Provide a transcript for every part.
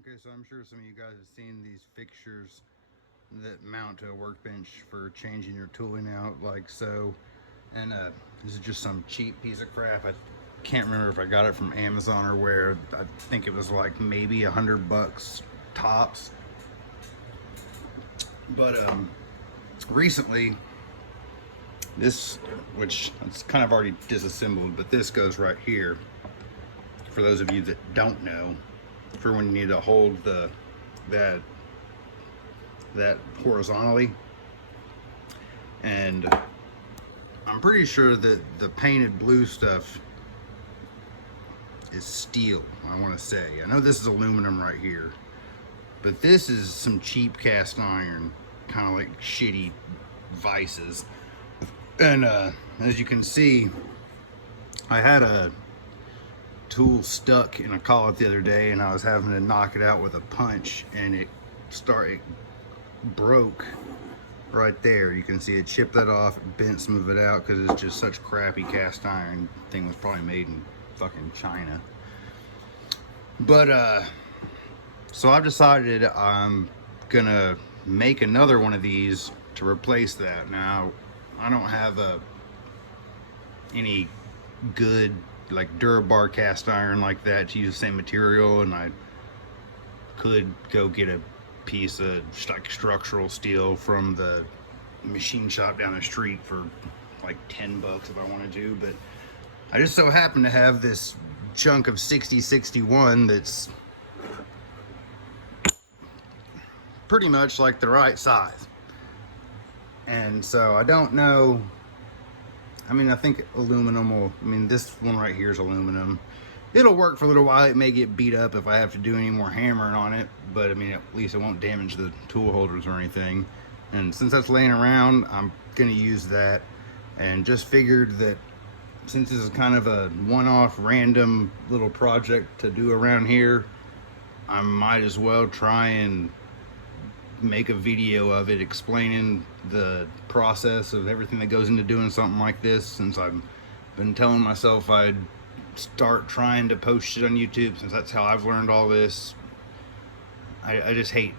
Okay, so I'm sure some of you guys have seen these fixtures that mount to a workbench for changing your tooling out, like so. And this is just some cheap piece of crap. I can't remember if I got it from Amazon or where. I think it was like maybe $100 tops. But recently, this, which it's kind of already disassembled, but this goes right here. For those of you that don't know, for when you need to hold that horizontally. And I'm pretty sure that the painted blue stuff is steel, I want to say. I know this is aluminum right here, but this is some cheap cast iron, kind of like shitty vices. And as you can see, I had a tool stuck in a collet the other day, and I was having to knock it out with a punch, and it broke right there. You can see it chipped that off, bent some of it out because it's just such crappy cast iron. Thing was probably made in fucking China. But so I've decided I'm gonna make another one of these to replace that. Now I don't have any good like Durabar cast iron like that to use the same material, and I could go get a piece of like structural steel from the machine shop down the street for like $10 if I wanted to, but I just so happen to have this chunk of 6061 that's pretty much like the right size. And so I don't know, I mean, I think aluminum will, I mean, this one right here is aluminum. It'll work for a little while. It may get beat up if I have to do any more hammering on it, but I mean, at least it won't damage the tool holders or anything. And since that's laying around, I'm gonna use that, and just figured that since this is kind of a one-off random little project to do around here, I might as well try and make a video of it explaining the process of everything that goes into doing something like this, since I've been telling myself I'd start trying to post it on YouTube, since that's how I've learned all this. I just hate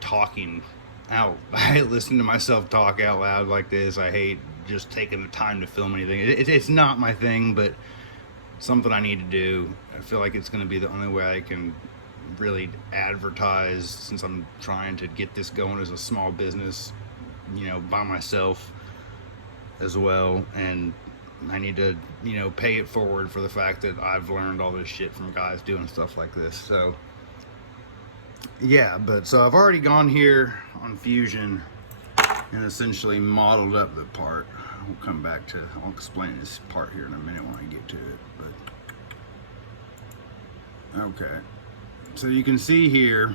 talking out. I hate listening to myself talk out loud like this. I hate just taking the time to film anything. It's not my thing, but something I need to do. I feel like it's going to be the only way I can really advertise, since I'm trying to get this going as a small business, you know, by myself as well. And I need to, you know, pay it forward for the fact that I've learned all this shit from guys doing stuff like this. So yeah, but so I've already gone here on Fusion and essentially modeled up the part. We'll come back to, I'll explain this part here in a minute when I get to it, but okay. So you can see here,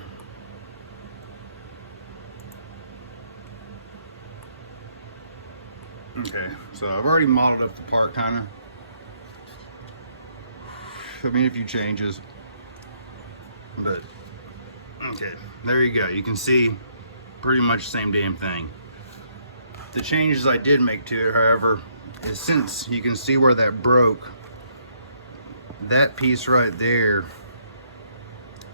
okay, so I've already modeled up the part kind of. I mean, a few changes, but okay, there you go. You can see pretty much the same damn thing. The changes I did make to it, however, is since you can see where that broke, that piece right there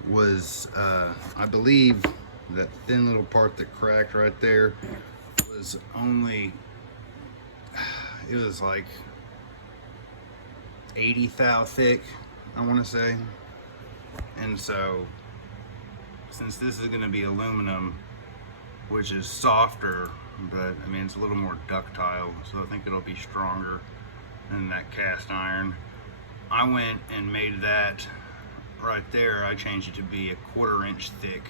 was, I believe that thin little part that cracked right there was only, it was like 80 thou thick, I want to say. And so since this is going to be aluminum, which is softer, but I mean it's a little more ductile, so I think it'll be stronger than that cast iron, I went and made that right there, I changed it to be a 1/4 inch thick,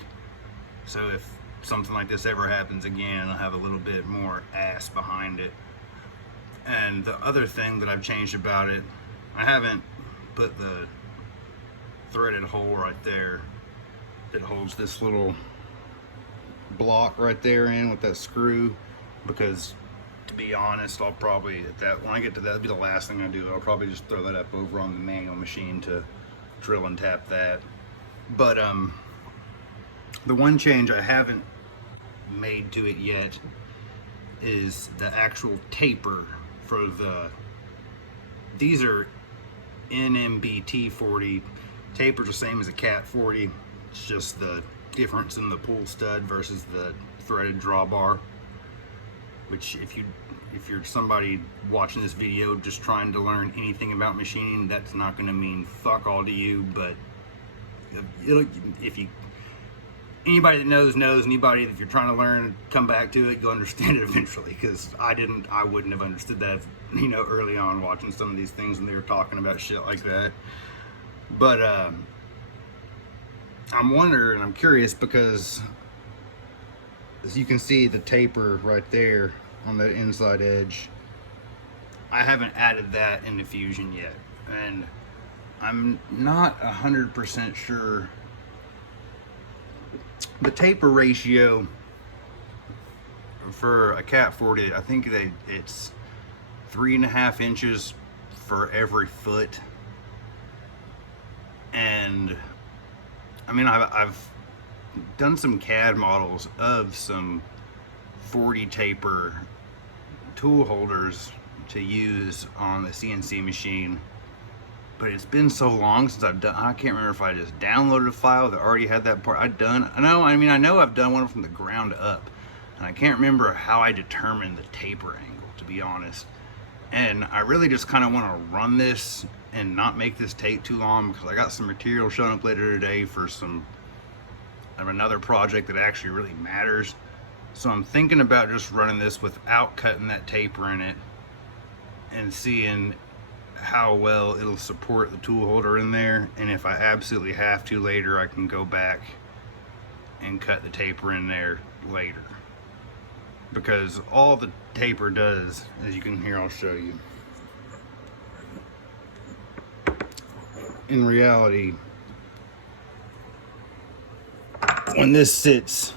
so if something like this ever happens again, I'll have a little bit more ass behind it. And the other thing that I've changed about it, I haven't put the threaded hole right there that holds this little block right there in with that screw, because to be honest, I'll probably, when I get to that, that'll be the last thing I do. I'll probably just throw that up over on the manual machine to drill and tap that. But the one change I haven't made to it yet is the actual taper for these are NMBT 40 tapers, the same as a Cat 40. It's just the difference in the pull stud versus the threaded drawbar, which if you're somebody watching this video just trying to learn anything about machining, that's not going to mean fuck all to you. But if you, anybody that knows, anybody, if you're trying to learn, come back to it, you'll understand it eventually, because I wouldn't have understood that, you know, early on watching some of these things when they were talking about shit like that. But I'm wondering, I'm curious, because as you can see the taper right there on that inside edge, I haven't added that in the Fusion yet, and I'm not 100% sure the taper ratio for a Cat 40. I think it's 3.5 inches for every foot. And I mean, I've done some CAD models of some 40 taper tool holders to use on the CNC machine, but it's been so long since I've done, I can't remember if I just downloaded a file that already had that part. I know I've done one from the ground up, and I can't remember how I determined the taper angle, to be honest. And I really just kind of want to run this and not make this take too long, because I got some material showing up later today for another project that actually really matters. So I'm thinking about just running this without cutting that taper in it and seeing how well it'll support the tool holder in there. And if I absolutely have to later, I can go back and cut the taper in there later. Because all the taper does, as you can hear, I'll show you. In reality, when this sits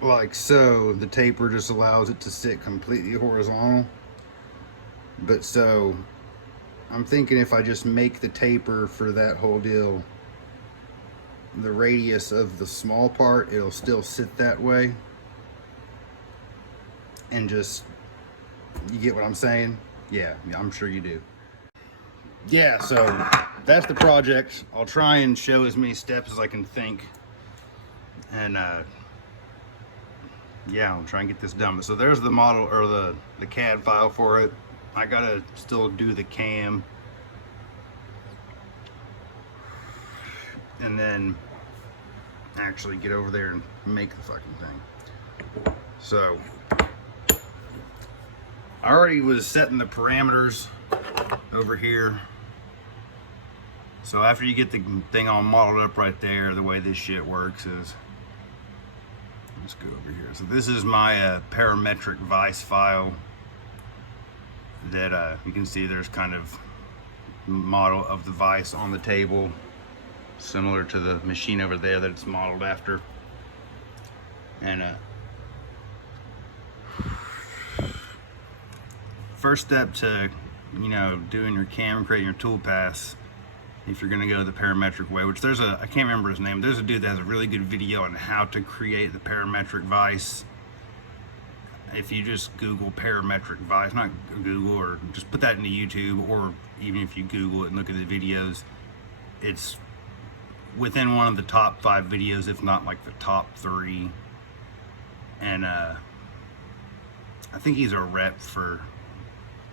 like so, the taper just allows it to sit completely horizontal. But so I'm thinking if I just make the taper for that whole deal the radius of the small part, it'll still sit that way. And just, you get what I'm saying? Yeah, I'm sure you do. Yeah, so that's the project. I'll try and show as many steps as I can think. And yeah, I'll try and get this done. So there's the model, or the CAD file for it. I gotta still do the cam. And then actually get over there and make the fucking thing. So I already was setting the parameters over here. So after you get the thing all modeled up right there, the way this shit works is, let's go over here. So this is my parametric vise file that you can see there's kind of model of the vise on the table, similar to the machine over there that it's modeled after. And first step to, you know, doing your cam, creating your tool paths, if you're gonna go the parametric way, which there's I can't remember his name, there's a dude that has a really good video on how to create the parametric vise. If you just Google parametric vise, not Google, or just put that into YouTube, or even if you Google it and look at the videos, it's within one of the top 5 videos, if not like the top 3. And I think he's a rep for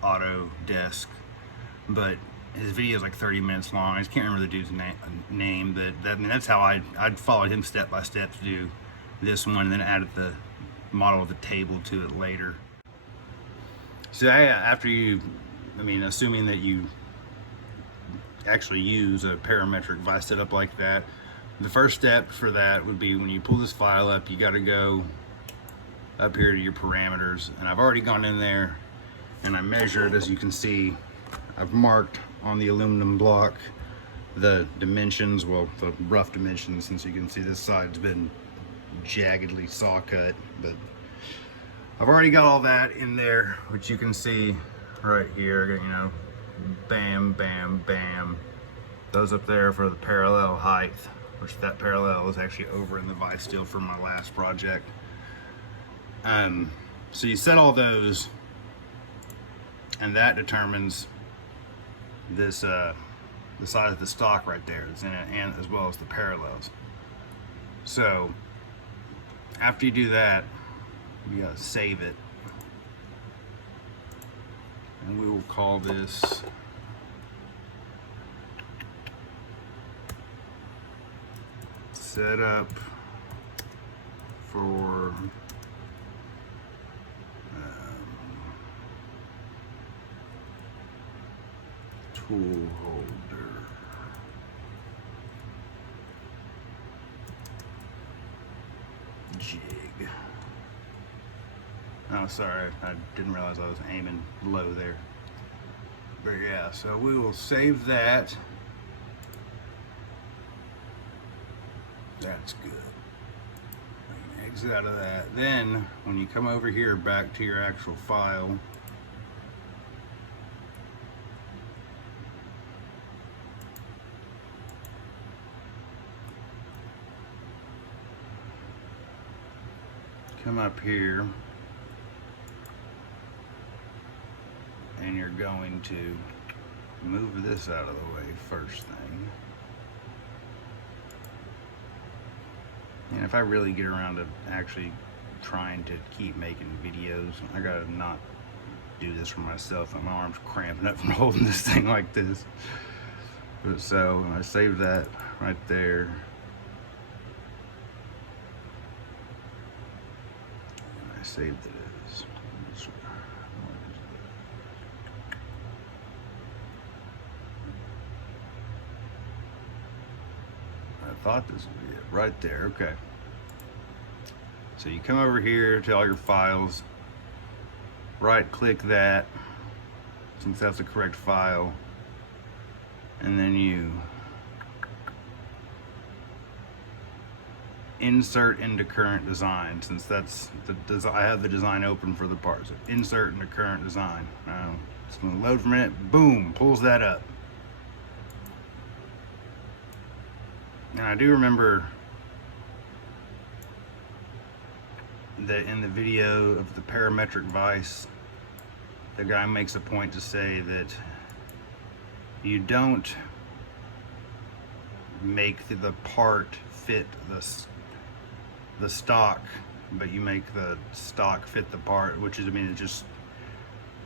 Autodesk, but his video is like 30 minutes long. I just can't remember the dude's name, but that's how I'd followed him step by step to do this one, and then added the model of the table to it later. So after you, assuming that you actually use a parametric vise setup like that, the first step for that would be when you pull this file up, you got to go up here to your parameters, and I've already gone in there and I measured. As you can see, I've marked on the aluminum block the dimensions, well, the rough dimensions, since you can see this side's been jaggedly saw cut, but I've already got all that in there, which you can see right here, you know, bam, bam, bam. Those up there for the parallel height, which that parallel is actually over in the vise steel for my last project. So you set all those, and that determines this the size of the stock right there that's in it, and as well as the parallels. So after you do that, you gotta save it, and we will call this setup for tool holder. Jig. Oh, sorry, I didn't realize I was aiming low there. But yeah, so we will save that. That's good. Exit out of that. Then, when you come over here back to your actual file, come up here, and you're going to move this out of the way first thing. And if I really get around to actually trying to keep making videos, I gotta not do this for myself. My arm's cramping up from holding this thing like this. But so I saved that right there. And I saved it as. I thought this would be it right there. Okay. So you come over here to all your files, right click that, since that's the correct file, and then you insert into current design, since that's the I have the design open for the part. So insert into current design. Now it's going to load from it. Boom, pulls that up. And I do remember that in the video of the parametric vise, the guy makes a point to say that you don't make the part fit the stock, but you make the stock fit the part, which is, I mean, it just,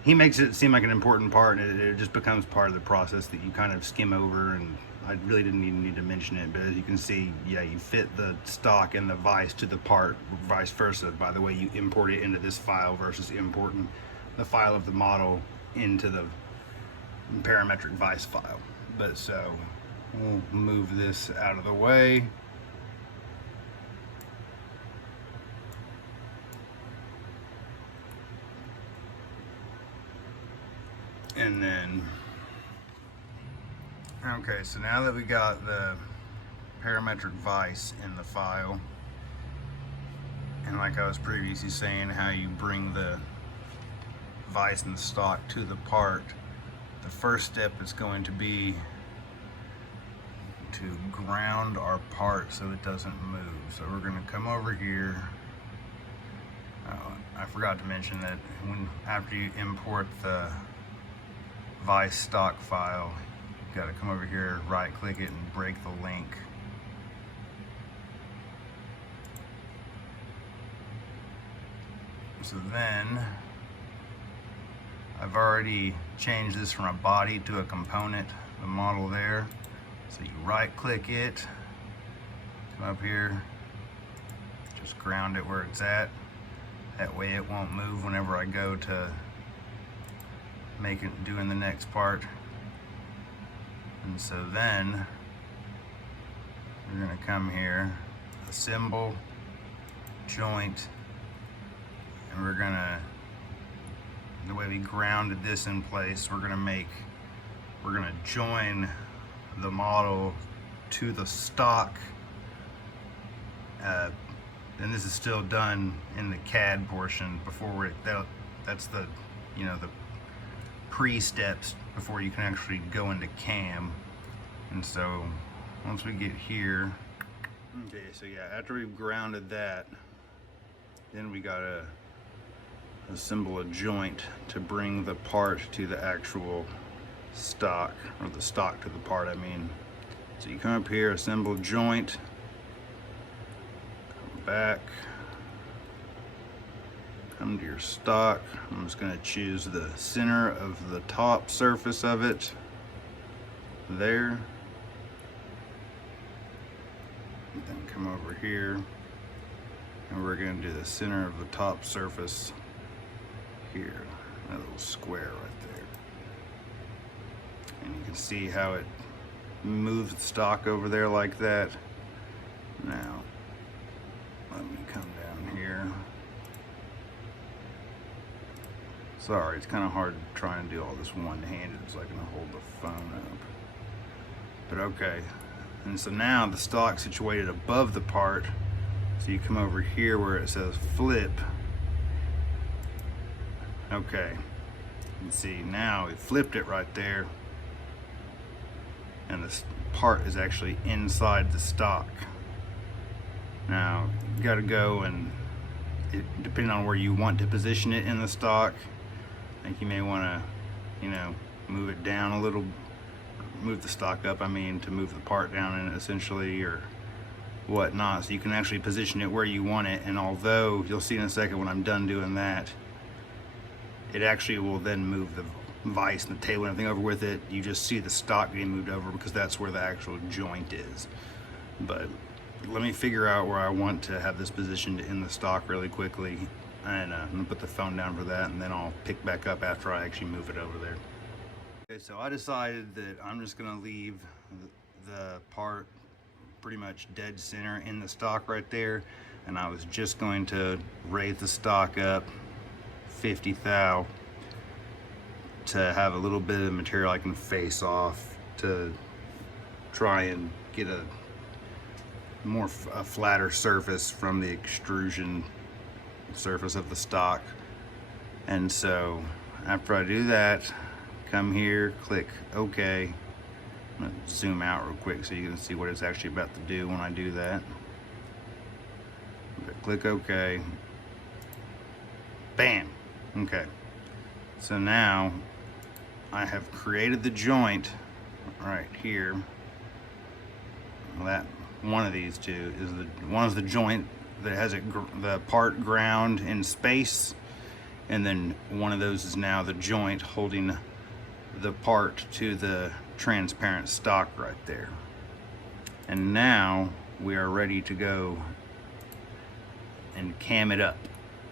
he makes it seem like an important part, and it just becomes part of the process that you kind of skim over, and I really didn't even need to mention it, but as you can see, yeah, you fit the stock and the vise to the part, vice versa, by the way you import it into this file versus importing the file of the model into the parametric vise file. But so, we'll move this out of the way. And then, okay, so now that we got the parametric vise in the file, and like I was previously saying, how you bring the vise and stock to the part, the first step is going to be to ground our part so it doesn't move. So we're going to come over here. I forgot to mention that after you import the vise stock file, you got to come over here, right click it, and break the link. So then I've already changed this from a body to a component, the model there. So you right click it, come up here, just ground it where it's at. That way it won't move whenever I go to doing the next part. And so then we're going to come here, assemble, joint, and we're going to, the way we grounded this in place, we're going to join the model to the stock, and this is still done in the CAD portion before that's the, you know, the pre-steps before you can actually go into CAM. And so once we get here, okay, so yeah, after we've grounded that, then we gotta assemble a joint to bring the part to the actual stock, or the stock to the part, I mean. So you come up here, assemble joint, come back, come to your stock. I'm just going to choose the center of the top surface of it there. And then come over here, and we're going to do the center of the top surface here, that little square right there. And you can see how it moves the stock over there like that. Now, let me come down here. Sorry, it's kind of hard to try and do all this one-handed so I can hold the phone up. But okay, and so now the stock's situated above the part. So you come over here where it says flip. Okay, you can see now it flipped it right there. And this part is actually inside the stock. Now, you gotta go and, depending on where you want to position it in the stock, I think you may wanna, you know, move it down a little, move the stock up, I mean, to move the part down in it essentially, or whatnot. So you can actually position it where you want it, and although, you'll see in a second when I'm done doing that, it actually will then move the vise and the table and everything over with it. You just see the stock getting moved over because that's where the actual joint is. But let me figure out where I want to have this positioned in the stock really quickly, and I'm gonna put the phone down for that, and then I'll pick back up after I actually move it over there. Okay, so I decided that I'm just gonna leave the part pretty much dead center in the stock right there, and I was just going to raise the stock up 50 thou to have a little bit of material I can face off to try and get a flatter surface from the extrusion surface of the stock. And so after I do that, come here, click OK. I'm gonna zoom out real quick so you can see what it's actually about to do when I do that. Click OK. Bam. Okay. So now I have created the joint right here. That one of these two is one is the joint that has the part ground in space, and then one of those is now the joint holding the part to the transparent stock right there. And now we are ready to go and cam it up.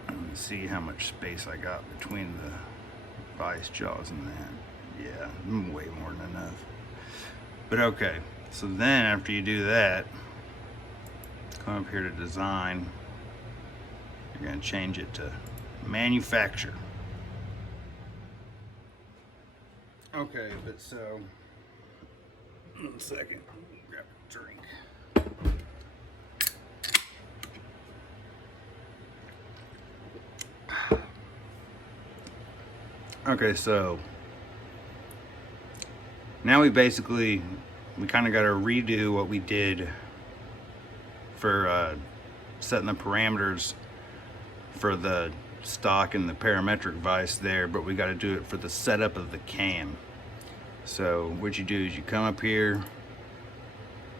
Let me see how much space I got between the vice jaws and that. Yeah, way more than enough. But okay, so then after you do that, come up here to design. You're gonna change it to manufacture. Okay, but so, 1 second, grab a drink. Okay, so now we kind of got to redo what we did for setting the parameters for the stock and the parametric vise there, but we got to do it for the setup of the cam. So what you do is you come up here,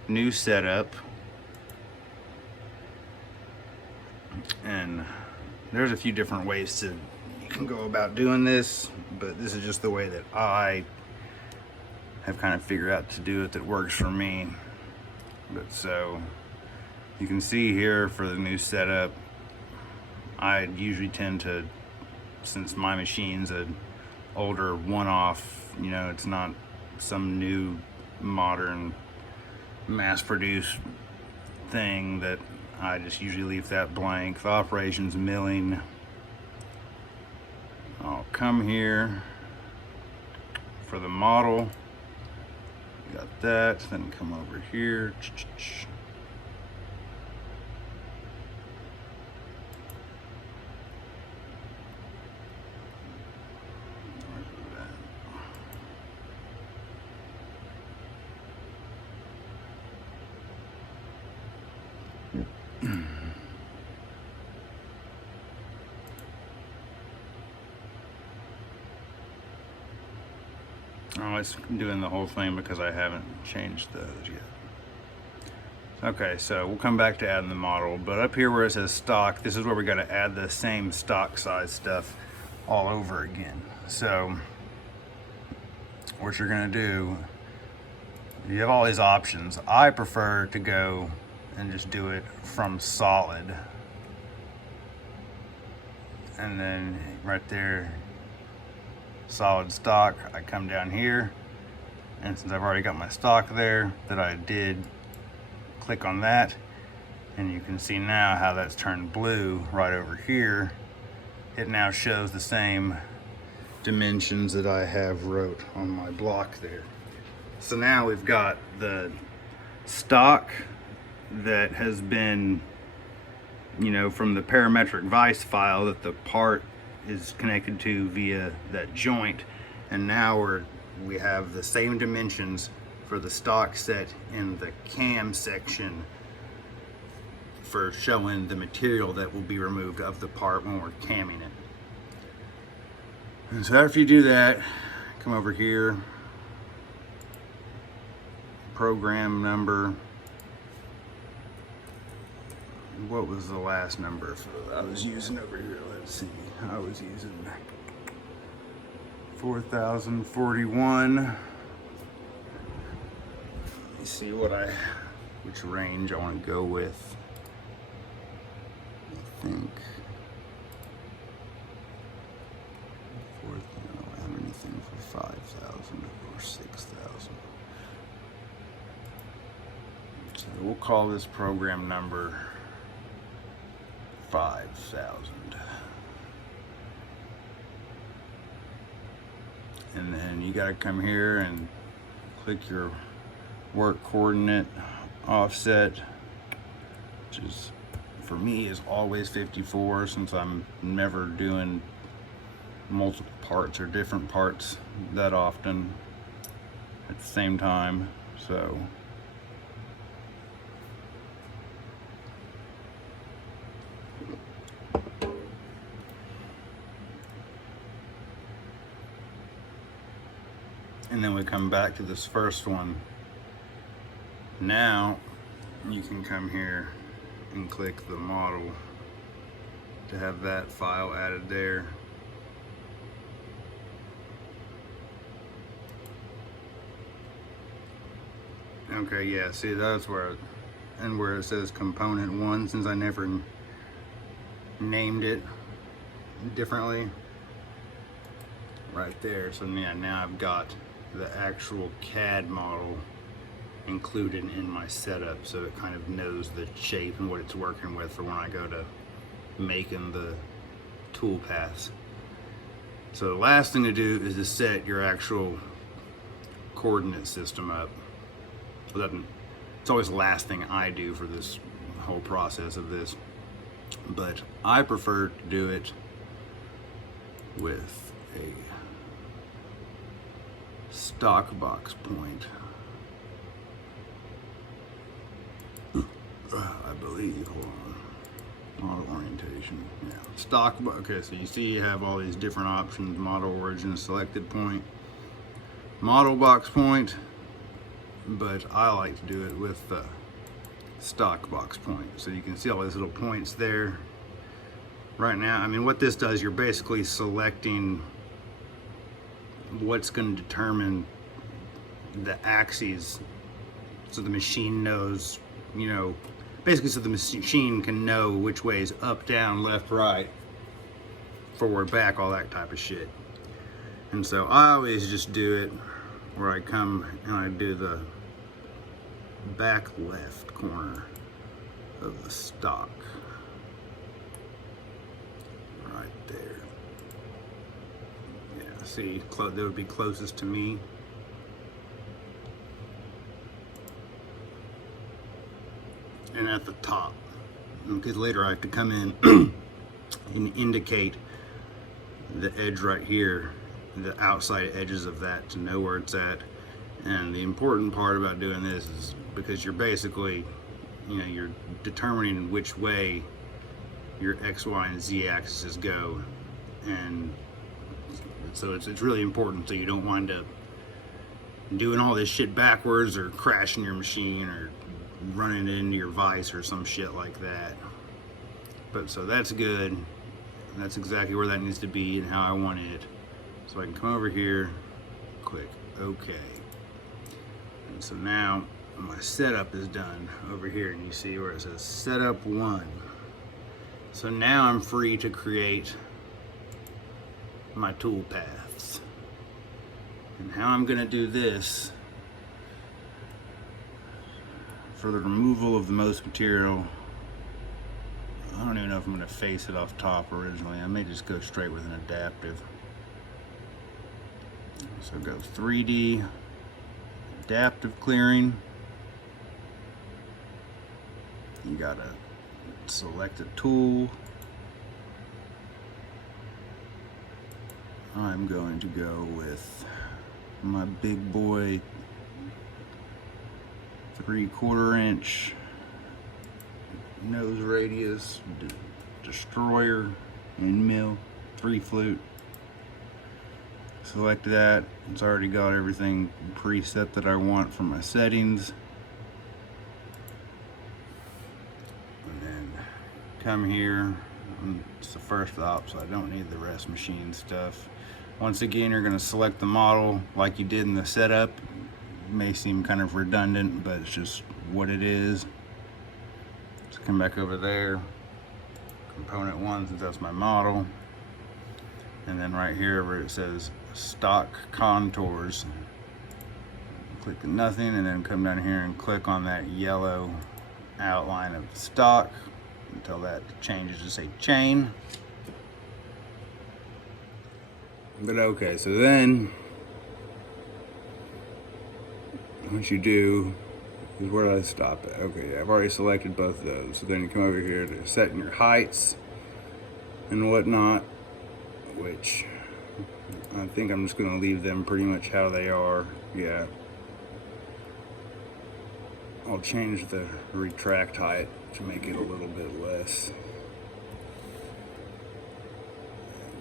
new setup, and there's a few different ways you can go about doing this, but this is just the way that I have kind of figured out to do it that works for me. But so you can see here for the new setup, I usually tend to, since my machine's an older one-off, you know, it's not some new modern mass-produced thing, that I just usually leave that blank. The operations milling, I'll come here for the model, got that, then come over here, Oh, it's doing the whole thing because I haven't changed those yet. Okay, so we'll come back to adding the model, but up here where it says stock, this is where we got to add the same stock size stuff all over again. So what you're gonna do, you have all these options. I prefer to go and just do it from solid. And then right there, solid stock, I come down here, and since I've already got my stock there that I did, click on that, and you can see now how that's turned blue right over here. It now shows the same dimensions that I have wrote on my block there. So now we've got the stock that has been, you know, from the parametric vise file that the part is connected to via that joint, and now we have the same dimensions for the stock set in the cam section for showing the material that will be removed of the part when we're camming it. And so after you do that, come over here, program number. What was the last number I was using over here? Let's see. I was using 4041. Let me see which range I want to go with. I think I don't have anything for 5,000 or 6,000. So we'll call this program number 5,000. And then you got to come here and click your work coordinate offset, which is, for me, is always 54, since I'm never doing multiple parts or different parts that often at the same time. So and then we come back to this first one. Now you can come here and click the model to have that file added there. Okay, yeah, see, that's where it says component 1, since I never named it differently right there. So yeah, now I've got the actual CAD model included in my setup, so it kind of knows the shape and what it's working with for when I go to making the tool paths. So the last thing to do is to set your actual coordinate system up. It's always the last thing I do for this whole process of this, but I prefer to do it with a stock box point. I believe, hold on, model orientation, yeah, stock, okay, so you see you have all these different options: model origin, selected point, model box point, but I like to do it with the stock box point. So you can see all these little points there. Right now, I mean, what this does, you're basically selecting what's going to determine the axes, so the machine knows, you know, basically so the machine can know which way is up, down, left, right, forward, back, all that type of shit. And so I always just do it where I come and I do the back left corner of the stock right there. Yeah, see, that would be closest to me. And at the top, because later I have to come in and indicate the edge right here, the outside edges of that, to know where it's at. And the important part about doing this is because you're basically, you know, you're determining which way your X, Y, and Z axes go. And so it's really important so you don't wind up doing all this shit backwards or crashing your machine or running it into your vise or some shit like that. But so that's good. And that's exactly where that needs to be and how I want it. So I can come over here, click OK. And so now my setup is done over here, and you see where it says setup 1. So now I'm free to create my tool paths. And how I'm going to do this for the removal of the most material, I don't even know if I'm going to face it off top originally. I may just go straight with an adaptive. So go 3D, adaptive clearing. You gotta select a tool. I'm going to go with my big boy 3/4 inch nose radius destroyer and mill 3 flute. Select that. It's already got everything preset that I want for my settings. And then come here. It's the first op, so I don't need the rest machine stuff. Once again, you're going to select the model like you did in the setup. It may seem kind of redundant, but it's just what it is. So come back over there. Component 1, since that's my model. And then right here where it says stock contours, click nothing, and then come down here and click on that yellow outline of the stock until that changes to say chain. But okay, so then what you do is, where did I stop at? Okay, I've already selected both of those. So then you come over here to setting your heights and whatnot, which I think I'm just going to leave them pretty much how they are. Yeah. I'll change the retract height to make it a little bit less.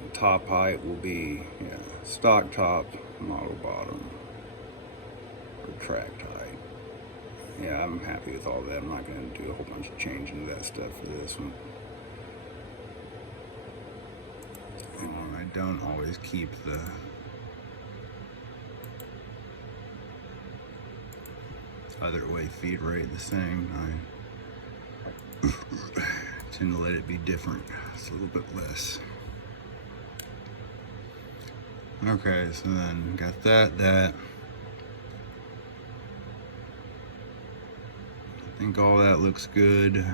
And top height will be, yeah, stock top, model bottom, retract height. Yeah, I'm happy with all that. I'm not going to do a whole bunch of changing to that stuff for this one. And I don't always keep the other way feed rate the same. I tend to let it be different. It's a little bit less. Okay, so then got that. I think all that looks good.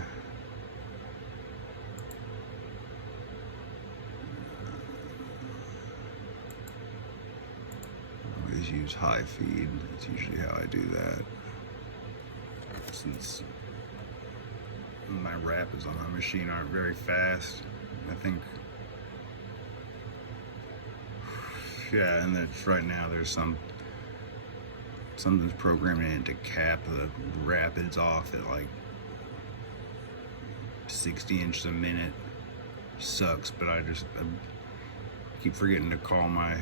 Always use high feed. That's usually how I do that. Since my rapids on my machine aren't very fast, I think, yeah, and that's right now there's something's programmed in to cap the rapids off at like 60 inches a minute. Sucks, but I keep forgetting to call my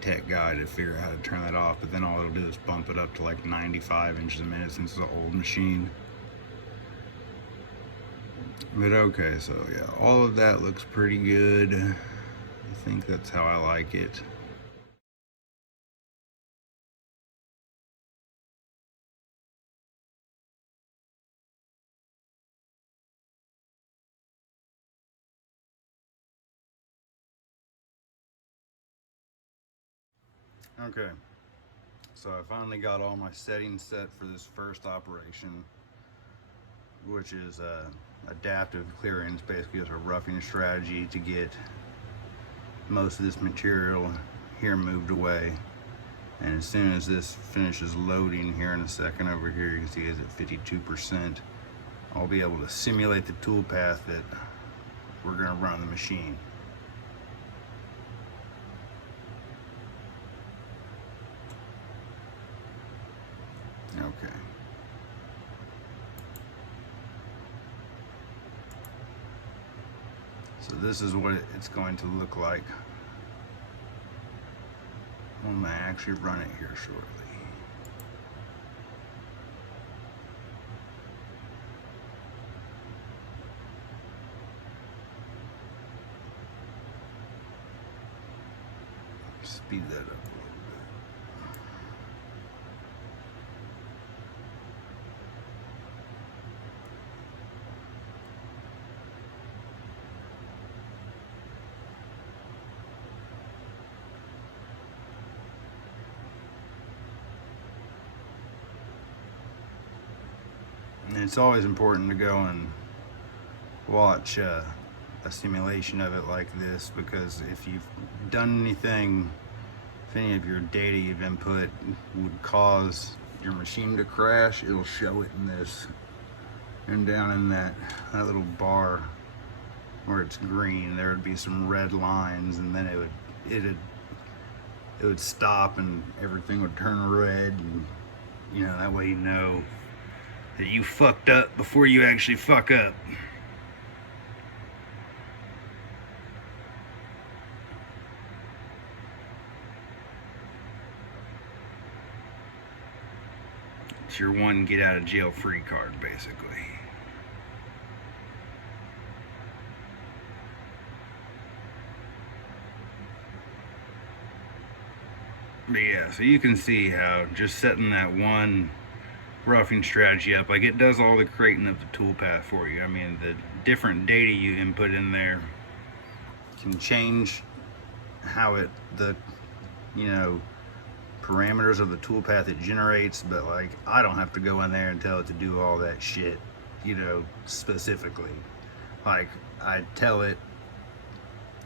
tech guy to figure out how to turn that off, but then all it'll do is bump it up to like 95 inches a minute since it's an old machine. But okay, so yeah, all of that looks pretty good. I think that's how I like it. Okay, so I finally got all my settings set for this first operation, which is adaptive clearance, basically just a roughing strategy to get most of this material here moved away. And as soon as this finishes loading here in a second over here, you can see it's at 52%. I'll be able to simulate the tool path that we're going to run the machine. Okay. So this is what it's going to look like when I actually run it here shortly. And it's always important to go and watch a simulation of it like this, because if you've done anything, if any of your data you've input would cause your machine to crash, it'll show it in this. And down in that little bar where it's green, there would be some red lines, and then it would stop and everything would turn red, and you know, that way you know that you fucked up before you actually fuck up. It's your one get out of jail free card, basically. But yeah, so you can see how just setting that one roughing strategy up, like, it does all the creating of the toolpath for you. I mean, the different data you input in there can change how the you know, parameters of the toolpath it generates, but like, I don't have to go in there and tell it to do all that shit, you know, specifically. Like, I tell it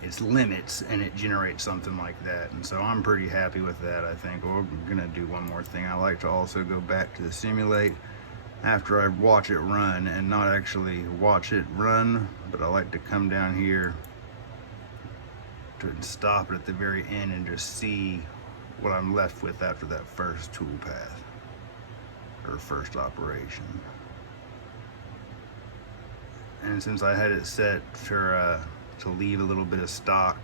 its limits and it generates something like that, and so I'm pretty happy with that. I think we're gonna do one more thing. I like to also go back to the simulate after I watch it run, and not actually watch it run, but I like to come down here to stop it at the very end and just see what I'm left with after that first toolpath or first operation. And since I had it set for to leave a little bit of stock,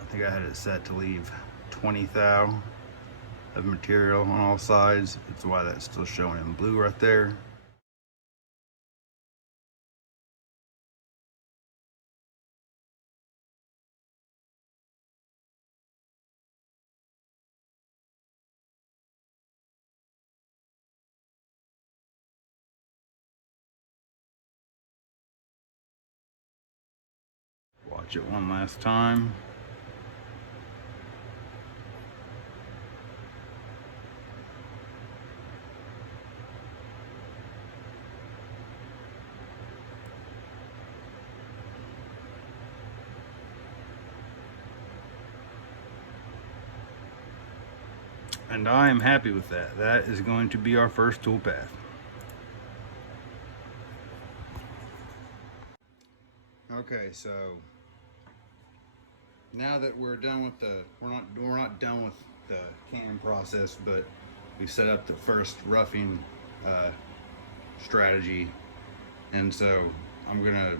I think I had it set to leave 20 thou of material on all sides. That's why that's still showing in blue right there. Watch it one last time. And I am happy with that. That is going to be our first toolpath. Okay, so now that we're done with the, we're not done with the can process, but we set up the first roughing strategy, and so I'm gonna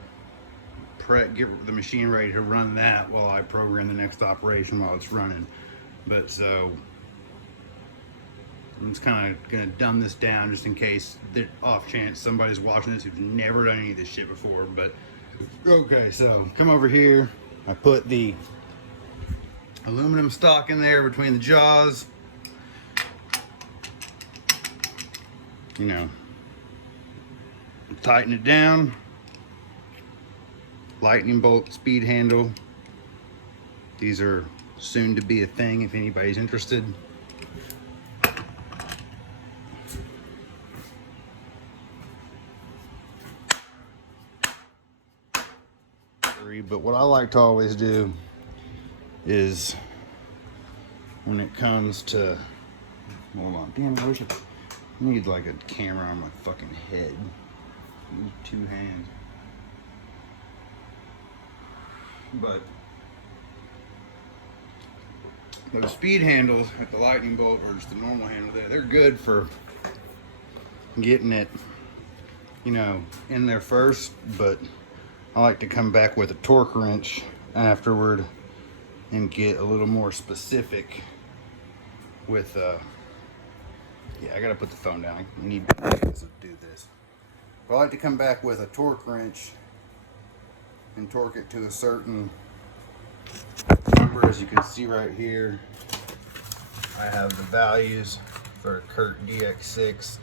get the machine ready to run that while I program the next operation while it's running. But so I'm just kind of gonna dumb this down just in case, that off chance somebody's watching this who's never done any of this shit before. But okay, so come over here. I put the aluminum stock in there between the jaws. You know, tighten it down. Lightning bolt speed handle. These are soon to be a thing if anybody's interested. But what I like to always do is, when it comes to, hold on, damn, I wish I need like a camera on my fucking head. I need two hands. But the speed handles at the lightning bolt, or just the normal handle there, they're good for getting it, you know, in there first, but I like to come back with a torque wrench afterward and get a little more specific with, yeah, I gotta put the phone down. I need to do this. But I like to come back with a torque wrench and torque it to a certain number. As you can see right here, I have the values for a Kurt DX6.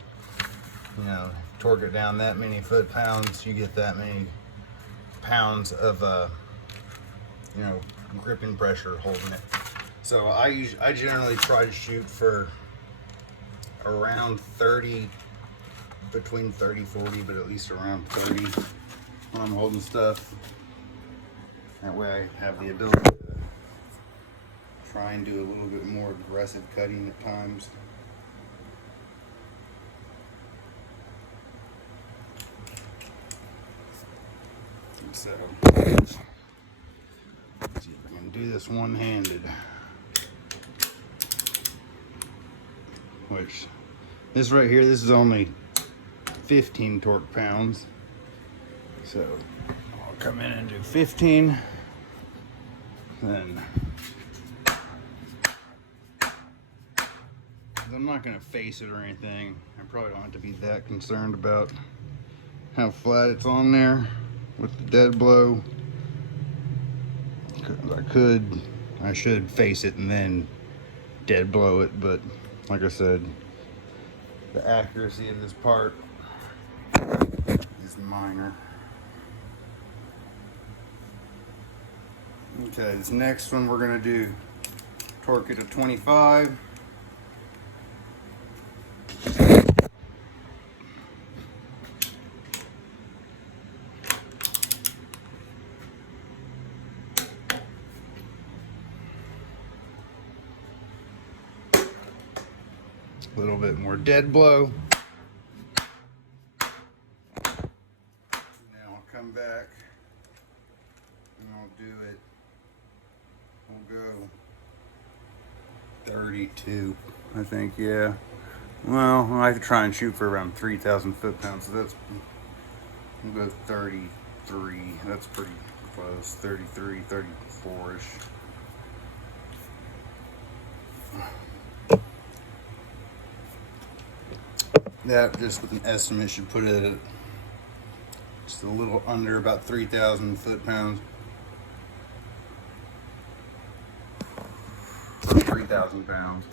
You know, torque it down that many foot-pounds, you get that many pounds of you know, gripping pressure holding it. So I generally try to shoot for around 30, between 30, 40, but at least around 30 when I'm holding stuff. That way I have the ability to try and do a little bit more aggressive cutting at times. And so, let's see if I can do this one-handed. Which, this right here, this is only 15 torque pounds. So, I'll come in and do 15. Then, I'm not going to face it or anything. I probably don't have to be that concerned about how flat it's on there with the dead blow. I should face it and then dead blow it, but like I said, the accuracy of this part is minor. Okay, this next one we're gonna do torque it to 25. A little bit more dead blow. Now I'll come back and I'll do it. We'll go 32, I think, yeah. Well, I have to try and shoot for around 3,000 foot-pounds, so that's, we'll go 33. That's pretty close, 33, 34-ish. That, just with an estimate, should put it at just a little under about 3,000 foot-pounds. 3,000 pounds.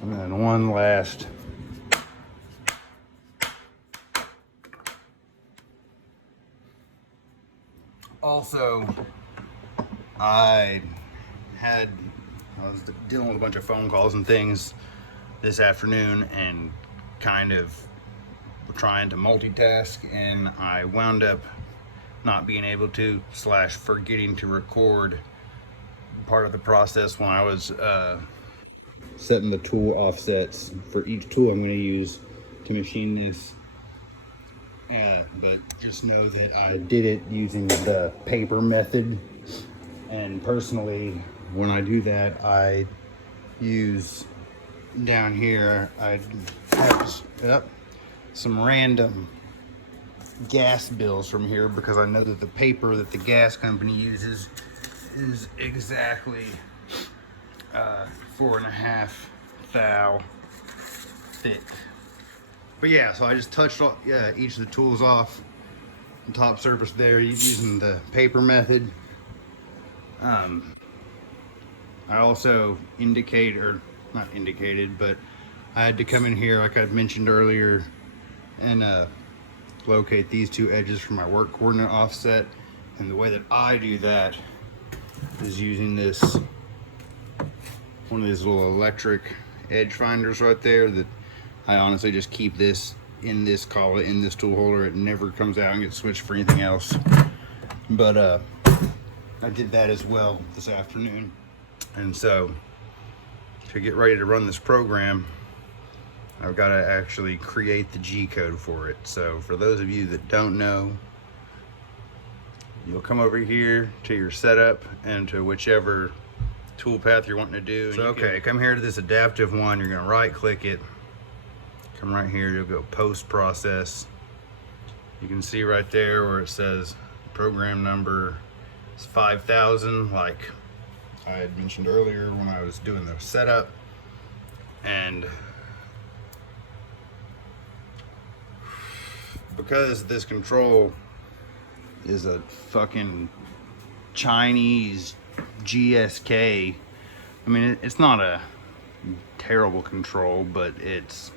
And then one last also, I was dealing with a bunch of phone calls and things this afternoon and kind of trying to multitask, and I wound up not being able to / forgetting to record part of the process when I was setting the tool offsets for each tool I'm going to use to machine this. But just know that I did it using the paper method, and personally when I do that I use down here, I have some random gas bills from here because I know that the paper that the gas company uses is exactly 4.5 thou thick. But yeah, so I just touched each of the tools off the top surface there using the paper method. I also not indicated, but I had to come in here like I mentioned earlier and locate these two edges for my work coordinate offset. And the way that I do that is using one of these little electric edge finders right there that I honestly just keep this in this collet, in this tool holder. It never comes out and gets switched for anything else. But I did that as well this afternoon. And so to get ready to run this program, I've got to actually create the G code for it. So for those of you that don't know, you'll come over here to your setup and to whichever tool path you're wanting to do. So okay, come here to this adaptive one. You're going to right click it. Come right here, you'll go post process. You can see right there where it says program number is 5,000, like I had mentioned earlier when I was doing the setup. And because this control is a fucking Chinese GSK. I mean, it's not a terrible control, but it's,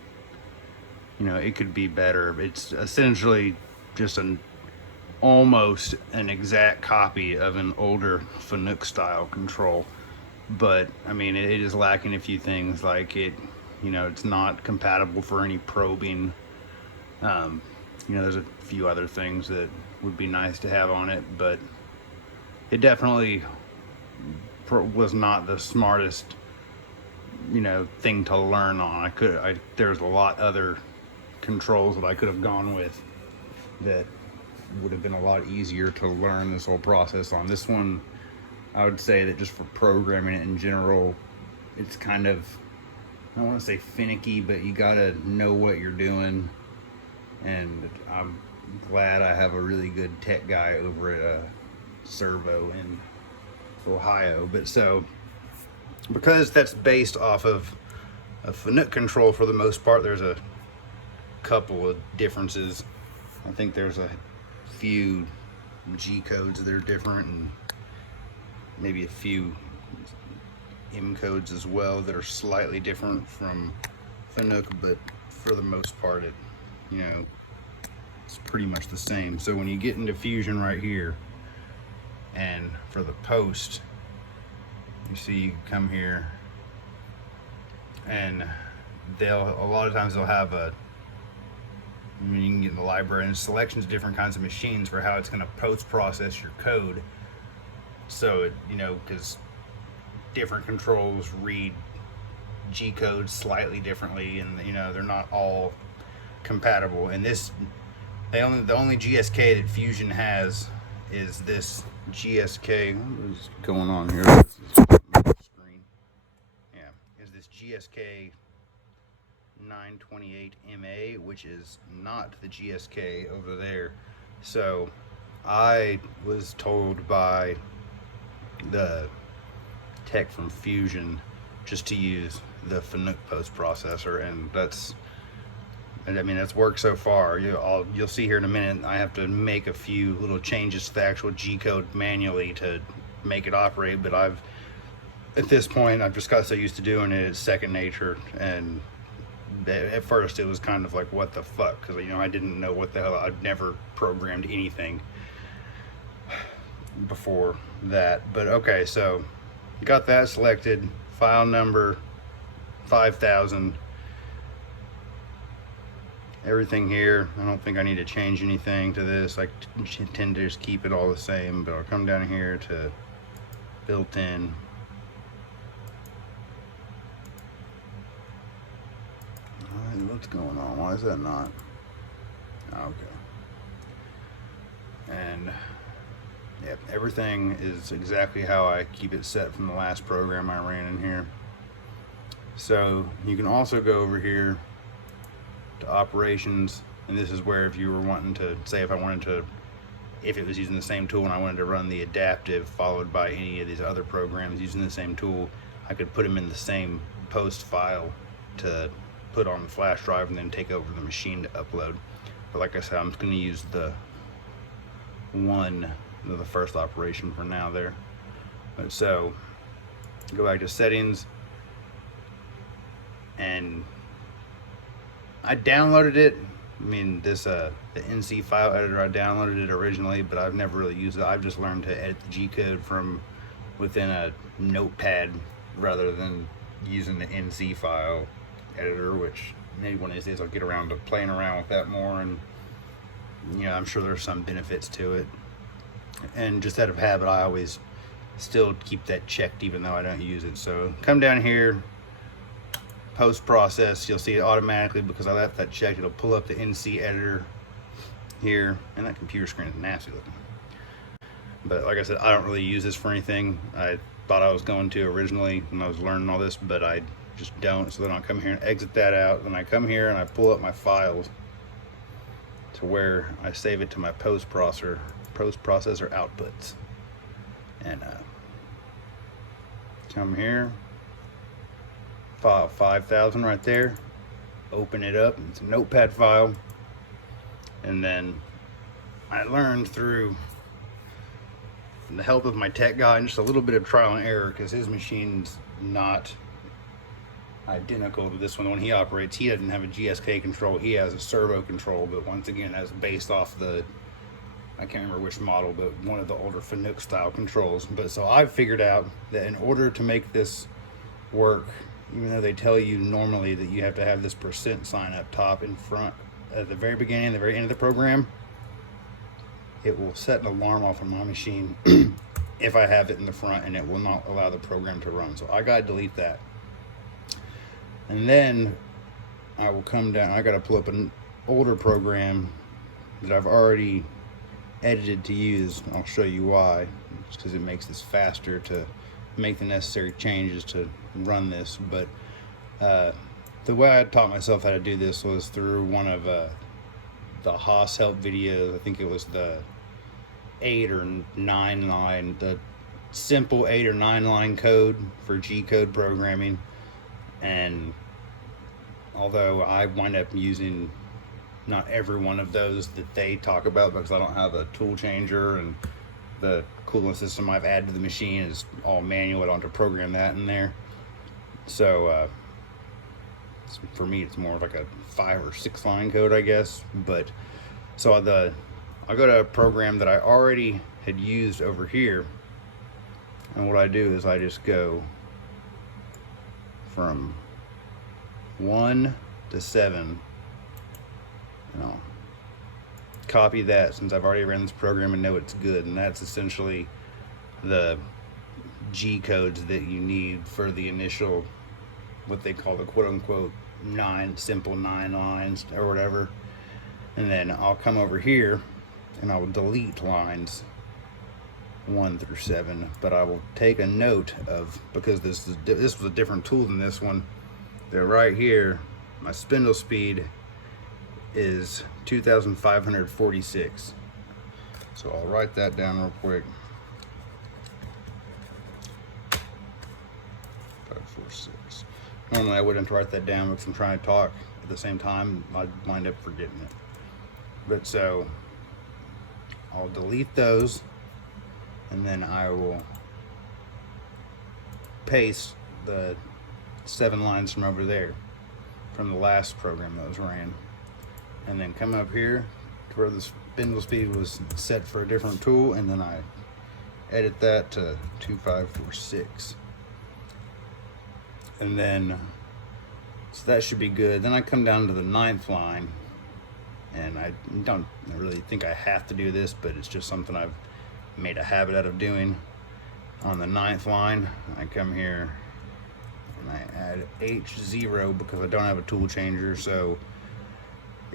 you know, it could be better. It's essentially just almost an exact copy of an older Fanuc style control, but I mean, it is lacking a few things, like it, you know, it's not compatible for any probing. You know, there's a few other things that would be nice to have on it, but it definitely was not the smartest, you know, thing to learn on. There's a lot other controls that I could have gone with that would have been a lot easier to learn this whole process on. This one, I would say that just for programming it in general, it's kind of, I don't want to say finicky, but you gotta know what you're doing. And I'm glad I have a really good tech guy over at Servo in Ohio. But so, because that's based off of a Fanuc control for the most part, there's a couple of differences. I think there's a few G codes that are different, and maybe a few M codes as well that are slightly different from Fanuc, but for the most part, it, you know, it's pretty much the same. So when you get into Fusion right here, and for the post, you see, you come here, and a lot of times they'll have a, I mean, you can get in the library and selections of different kinds of machines for how it's going to post process your code. So it, you know, because different controls read G codes slightly differently, and you know, they're not all compatible. And this, the only GSK that Fusion has is this GSK. What is going on here? Screen. Yeah, is this GSK 928MA, which is not the GSK over there. So I was told by the tech from Fusion just to use the Fanuc post processor, and I mean, that's worked so far. You'll see here in a minute, I have to make a few little changes to the actual G code manually to make it operate, but at this point, I've just got so used to doing it, it's second nature. And at first it was kind of like, what the fuck, because, you know, I didn't know what the hell, I'd never programmed anything before that. But okay, so got that selected, file number 5000, everything here. I don't think I need to change anything to this. I tend to just keep it all the same, but I'll come down here to built-in. What's going on? Why is that not? Okay. And yeah, everything is exactly how I keep it set from the last program I ran in here. So you can also go over here to operations, and this is where, if you were wanting to, say if it was using the same tool and I wanted to run the adaptive followed by any of these other programs using the same tool, I could put them in the same post file to put on the flash drive and then take over the machine to upload. But like I said, I'm just going to use the first operation for now there. But so go back to settings, and I downloaded it. I mean, this the NC file editor, I downloaded it originally, but I've never really used it. I've just learned to edit the G code from within a notepad rather than using the NC file editor, which maybe one of these days I'll get around to playing around with that more, and you know, I'm sure there's some benefits to it. And just out of habit, I always still keep that checked even though I don't use it. So come down here, post process, you'll see it automatically because I left that checked. It'll pull up the NC editor here, and that computer screen is nasty looking. But like I said, I don't really use this for anything. I thought I was going to originally when I was learning all this, but I just don't. So then I'll come here and exit that out. Then I come here and I pull up my files to where I save it to my post processor outputs, and come here, file 5000 right there, open it up. It's a notepad file. And then I learned through the help of my tech guy and just a little bit of trial and error, because his machine's not identical to this one. The one he operates, he doesn't have a GSK control, he has a servo control, but once again, that's based off the, I can't remember which model, but one of the older Fanuc style controls. But so I've figured out that in order to make this work, even though they tell you normally that you have to have this % sign up top in front at the very beginning, the very end of the program, it will set an alarm off on my machine if I have it in the front, and it will not allow the program to run. So I gotta delete that. And then I will come down, I gotta pull up an older program that I've already edited to use. I'll show you why, just because it makes this faster to make the necessary changes to run this. But the way I taught myself how to do this was through one of the Haas help videos. I think it was the 8 or 9 line, the simple 8 or 9 line code for G code programming. And although I wind up using not every one of those that they talk about, because I don't have a tool changer, and the coolant system I've added to the machine is all manual. I don't have to program that in there. So for me, it's more like a 5 or 6 line code, I guess. But so I go to a program that I already had used over here, and what I do is I just go from 1 to 7, and I'll copy that, since I've already ran this program and know it's good. And that's essentially the G codes that you need for the initial, what they call the quote-unquote simple 9 lines or whatever. And then I'll come over here and I will delete lines 1 through 7, but I will take a note of, because this was a different tool than this one, that right here my spindle speed is 2,546. So I'll write that down real quick. 546. Normally I wouldn't write that down because I'm trying to talk at the same time. I'd wind up forgetting it. But so I'll delete those, and then I will paste the 7 lines from over there, from the last program that was ran, and then come up here to where the spindle speed was set for a different tool, and then I edit that to 2546. And then, so that should be good. Then I come down to the 9th line, and I don't really think I have to do this, but it's just something I've made a habit out of doing. On the 9th line, I come here and I add H0 because I don't have a tool changer, so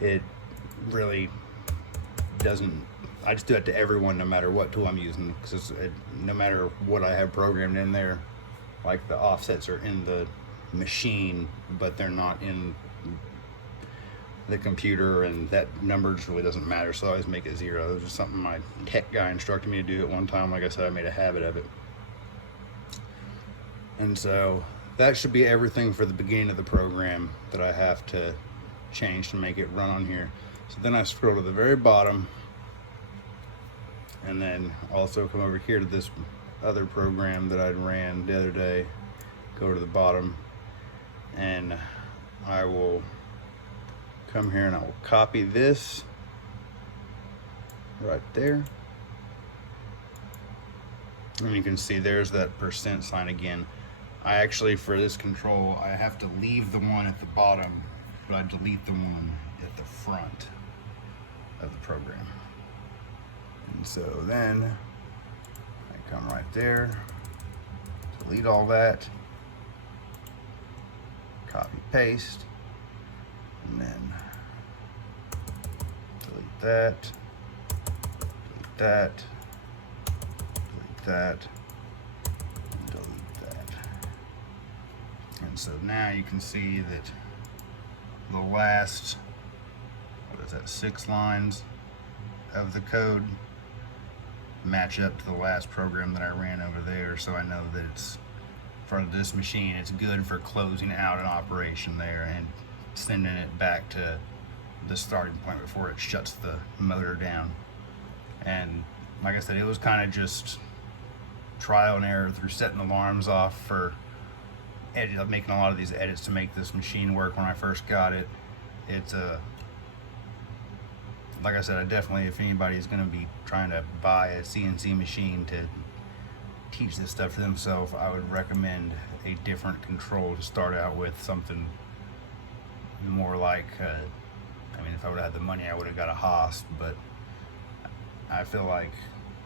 it really doesn't, I just do it to everyone no matter what tool I'm using, because no matter what I have programmed in there, like the offsets are in the machine, but they're not in the computer, and that number just really doesn't matter, so I always make it 0. It was just something my tech guy instructed me to do at one time. Like I said, I made a habit of it. And so that should be everything for the beginning of the program that I have to change to make it run on here. So then I scroll to the very bottom, and then also come over here to this other program that I ran the other day, go to the bottom, and I will come here and I will copy this right there. And you can see there's that % sign again. I actually, for this control, I have to leave the one at the bottom, but I delete the one at the front of the program. And so then I come right there, delete all that, copy paste, and then delete that, delete that, delete that, and delete that. And so now you can see that the last, what is that, 6 lines of the code match up to the last program that I ran over there. So I know that it's, for this machine, it's good for closing out an operation there and sending it back to the starting point before it shuts the motor down. And like I said, it was kind of just trial and error through setting alarms off for making a lot of these edits to make this machine work when I first got it. It's like I said, I definitely, if anybody's going to be trying to buy a CNC machine to teach this stuff for themselves, I would recommend a different control to start out with, something more like, I mean, if I would have had the money, I would have got a Haus, but I feel like,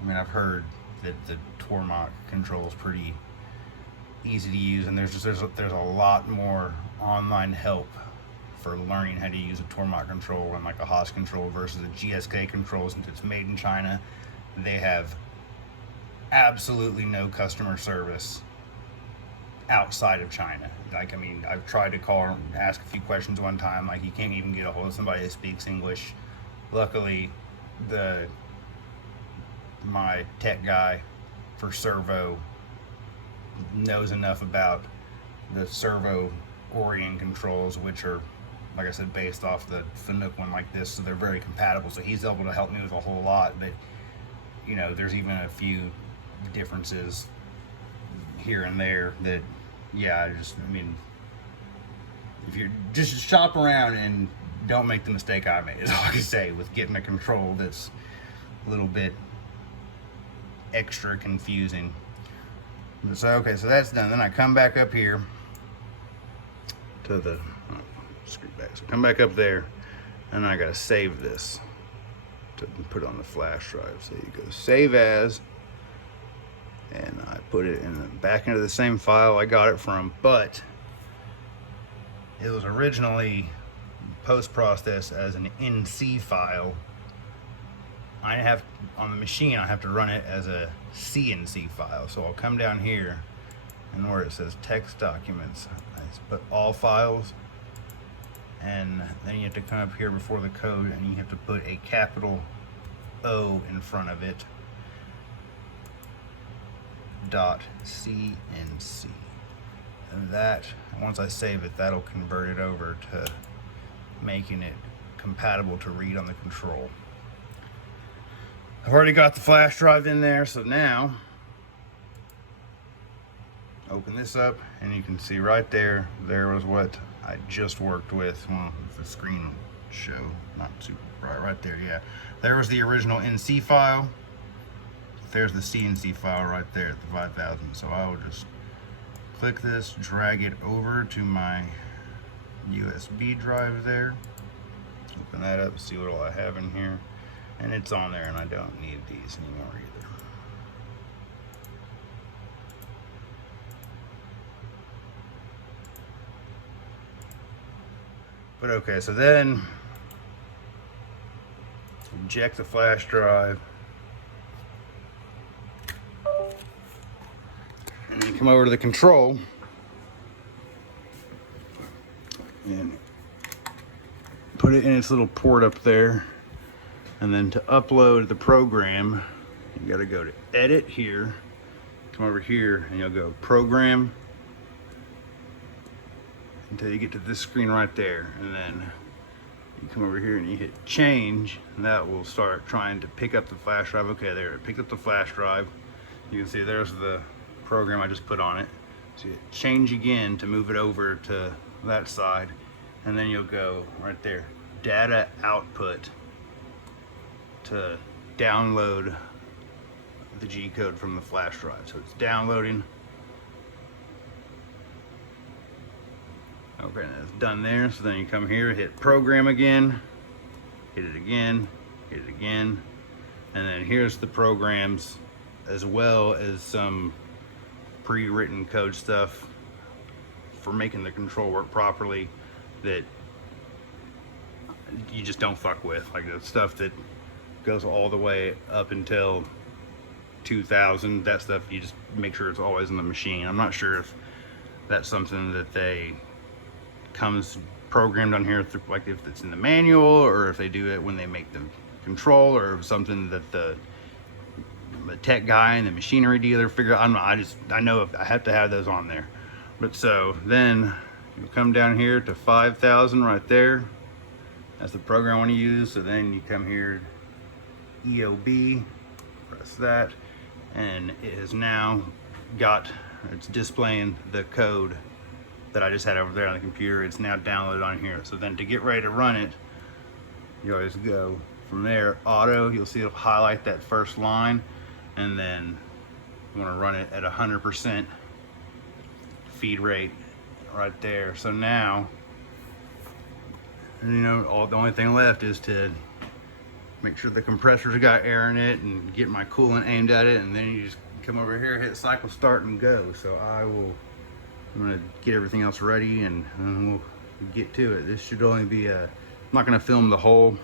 I mean, I've heard that the Tormach control is pretty easy to use, and there's a lot more online help for learning how to use a Tormach control and like a Haus control versus a GSK control. Since it's made in China, they have absolutely no customer service outside of China. Like, I mean, I've tried to call and ask a few questions one time, like you can't even get a hold of somebody that speaks English. Luckily, my tech guy for servo knows enough about the servo orient controls, which are, like I said, based off the Fanuc one like this, so they're very compatible. So he's able to help me with a whole lot, but you know, there's even a few differences here and there that, yeah, I mean, if you just shop around and don't make the mistake I made, is all I can say, with getting a control that's a little bit extra confusing. So okay, so that's done. Then I come back up here to the screw back. So come back up there, and I gotta save this to put on the flash drive. So you go save as, and I put it back into the same file I got it from, but it was originally post-processed as an NC file. On the machine, I have to run it as a CNC file. So I'll come down here, and where it says text documents, I just put all files, and then you have to come up here before the code, and you have to put a capital O in front of it, .cnc. And that, once I save it, that'll convert it over to making it compatible to read on the control. I've already got the flash drive in there, so now open this up, and you can see right there, there was what I just worked with. Well, if the screen show, not super bright, right there, yeah. There was the original NC file. There's the CNC file right there at the 5000. So I will just click this, drag it over to my USB drive there. Open that up, see what all I have in here. And it's on there, and I don't need these anymore either. But okay, so then eject the flash drive, and then come over to the control and put it in its little port up there. And then to upload the program, you gotta go to edit here, come over here, and you'll go program until you get to this screen right there. And then you come over here and you hit change, and that will start trying to pick up the flash drive. Okay, there, it picked up the flash drive. You can see there's the program I just put on it. So you hit change again to move it over to that side, and then you'll go right there, data output, to download the G code from the flash drive. So it's downloading. Okay, and it's done there. So then you come here, hit program again, hit it again, hit it again, and then here's the programs, as well as some pre-written code stuff for making the control work properly that you just don't fuck with, like the stuff that goes all the way up until 2000. That stuff, you just make sure it's always in the machine. I'm not sure if that's something that they comes programmed on here, like if it's in the manual, or if they do it when they make the control, or something that the tech guy and the machinery dealer figure out. I know I have to have those on there. But so then you come down here to 5000 right there. That's the program I want to use. So then you come here, EOB, press that, and it has now got, it's displaying the code that I just had over there on the computer. It's now downloaded on here. So then to get ready to run it, you always go from there, auto, you'll see it'll highlight that first line, and then you want to run it at 100% feed rate right there. So now, you know, the only thing left is to make sure the compressor's got air in it and get my coolant aimed at it, and then you just come over here, hit cycle start and go. So I'm gonna get everything else ready and we'll get to it. This should only be I'm not gonna film the whole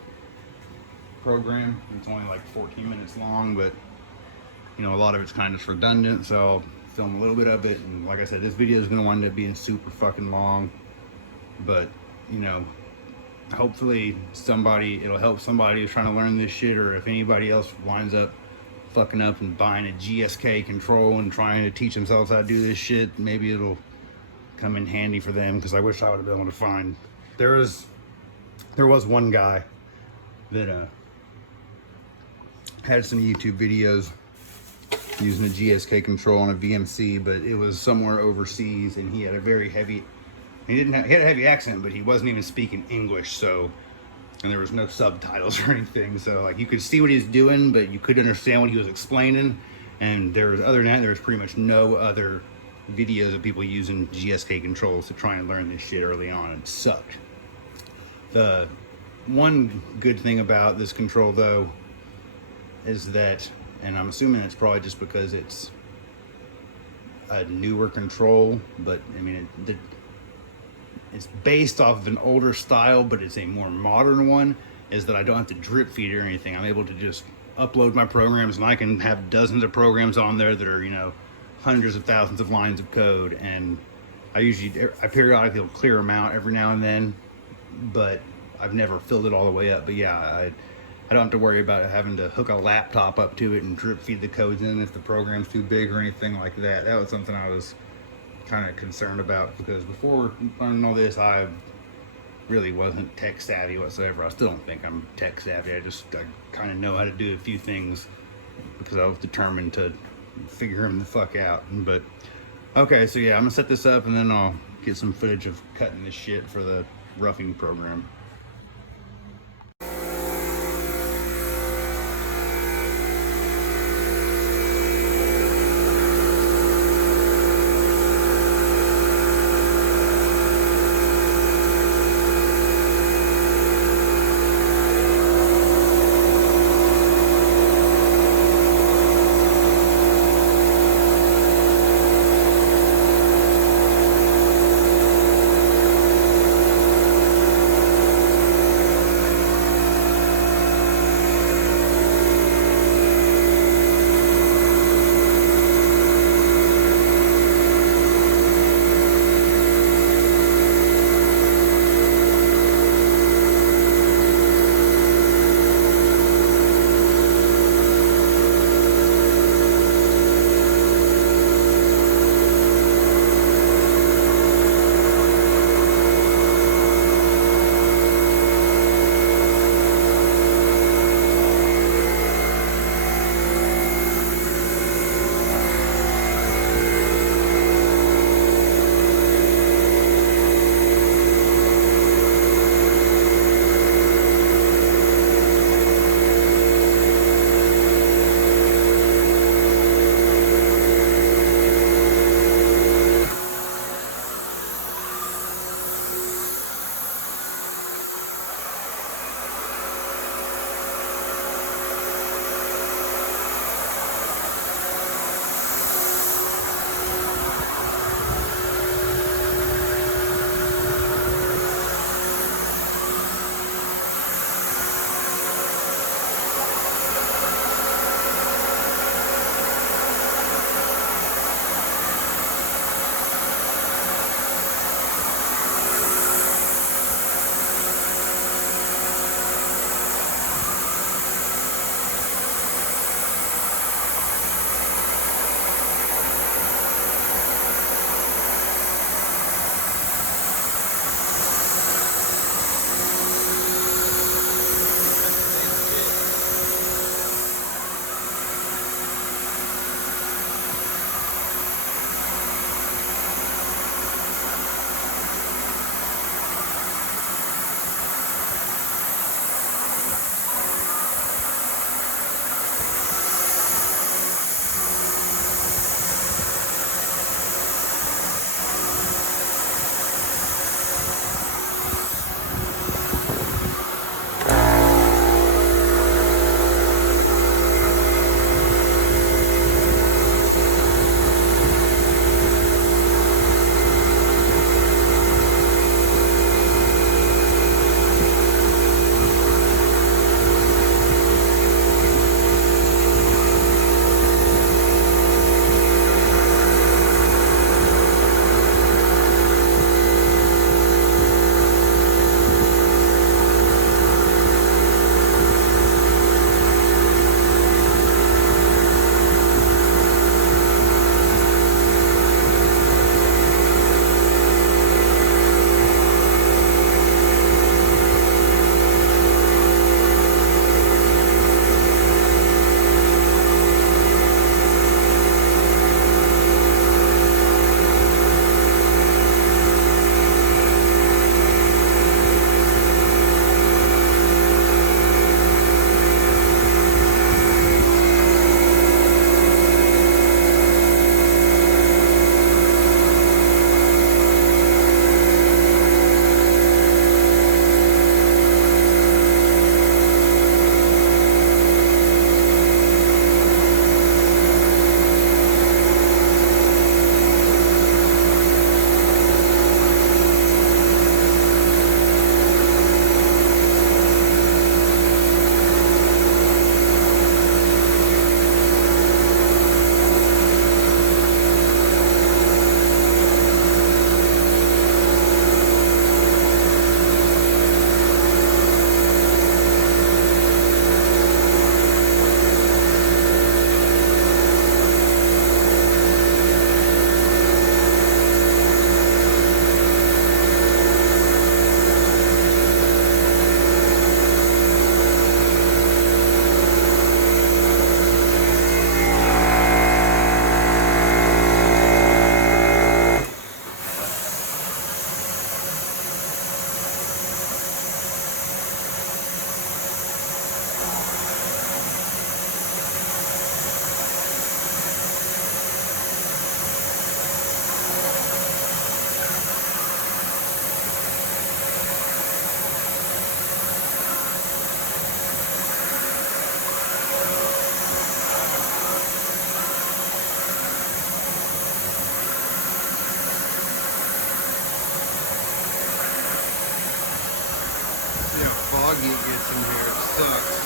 program. It's only like 14 minutes long, but you know, a lot of it's kind of just redundant, so I'll film a little bit of it. And like I said, this video is gonna wind up being super fucking long, but you know, hopefully it'll help somebody who's trying to learn this shit, or if anybody else winds up fucking up and buying a GSK control and trying to teach themselves how to do this shit, maybe it'll come in handy for them, because I wish I would have been able to find. There was one guy that had some YouTube videos using a GSK control on a VMC, but it was somewhere overseas, and he had a very heavy, he had a heavy accent, but he wasn't even speaking English, so, and there was no subtitles or anything, so like you could see what he was doing, but you couldn't understand what he was explaining. And there was, other than that, there was pretty much no other videos of people using GSK controls to try and learn this shit early on. It sucked. The one good thing about this control though is that, and I'm assuming it's probably just because it's a newer control, but I mean it's based off of an older style, but it's a more modern one, is that I don't have to drip feed or anything. I'm able to just upload my programs, and I can have dozens of programs on there that are, you know, hundreds of thousands of lines of code, and I periodically will clear them out every now and then, but I've never filled it all the way up. But yeah, I don't have to worry about having to hook a laptop up to it and drip feed the codes in if the program's too big or anything like that. That was something I was kind of concerned about, because before learning all this, I really wasn't tech savvy whatsoever. I still don't think I'm tech savvy. I kind of know how to do a few things because I was determined to figure them the fuck out. But okay, so yeah, I'm gonna set this up and then I'll get some footage of cutting this shit for the roughing program. heat gets in here. It sucks.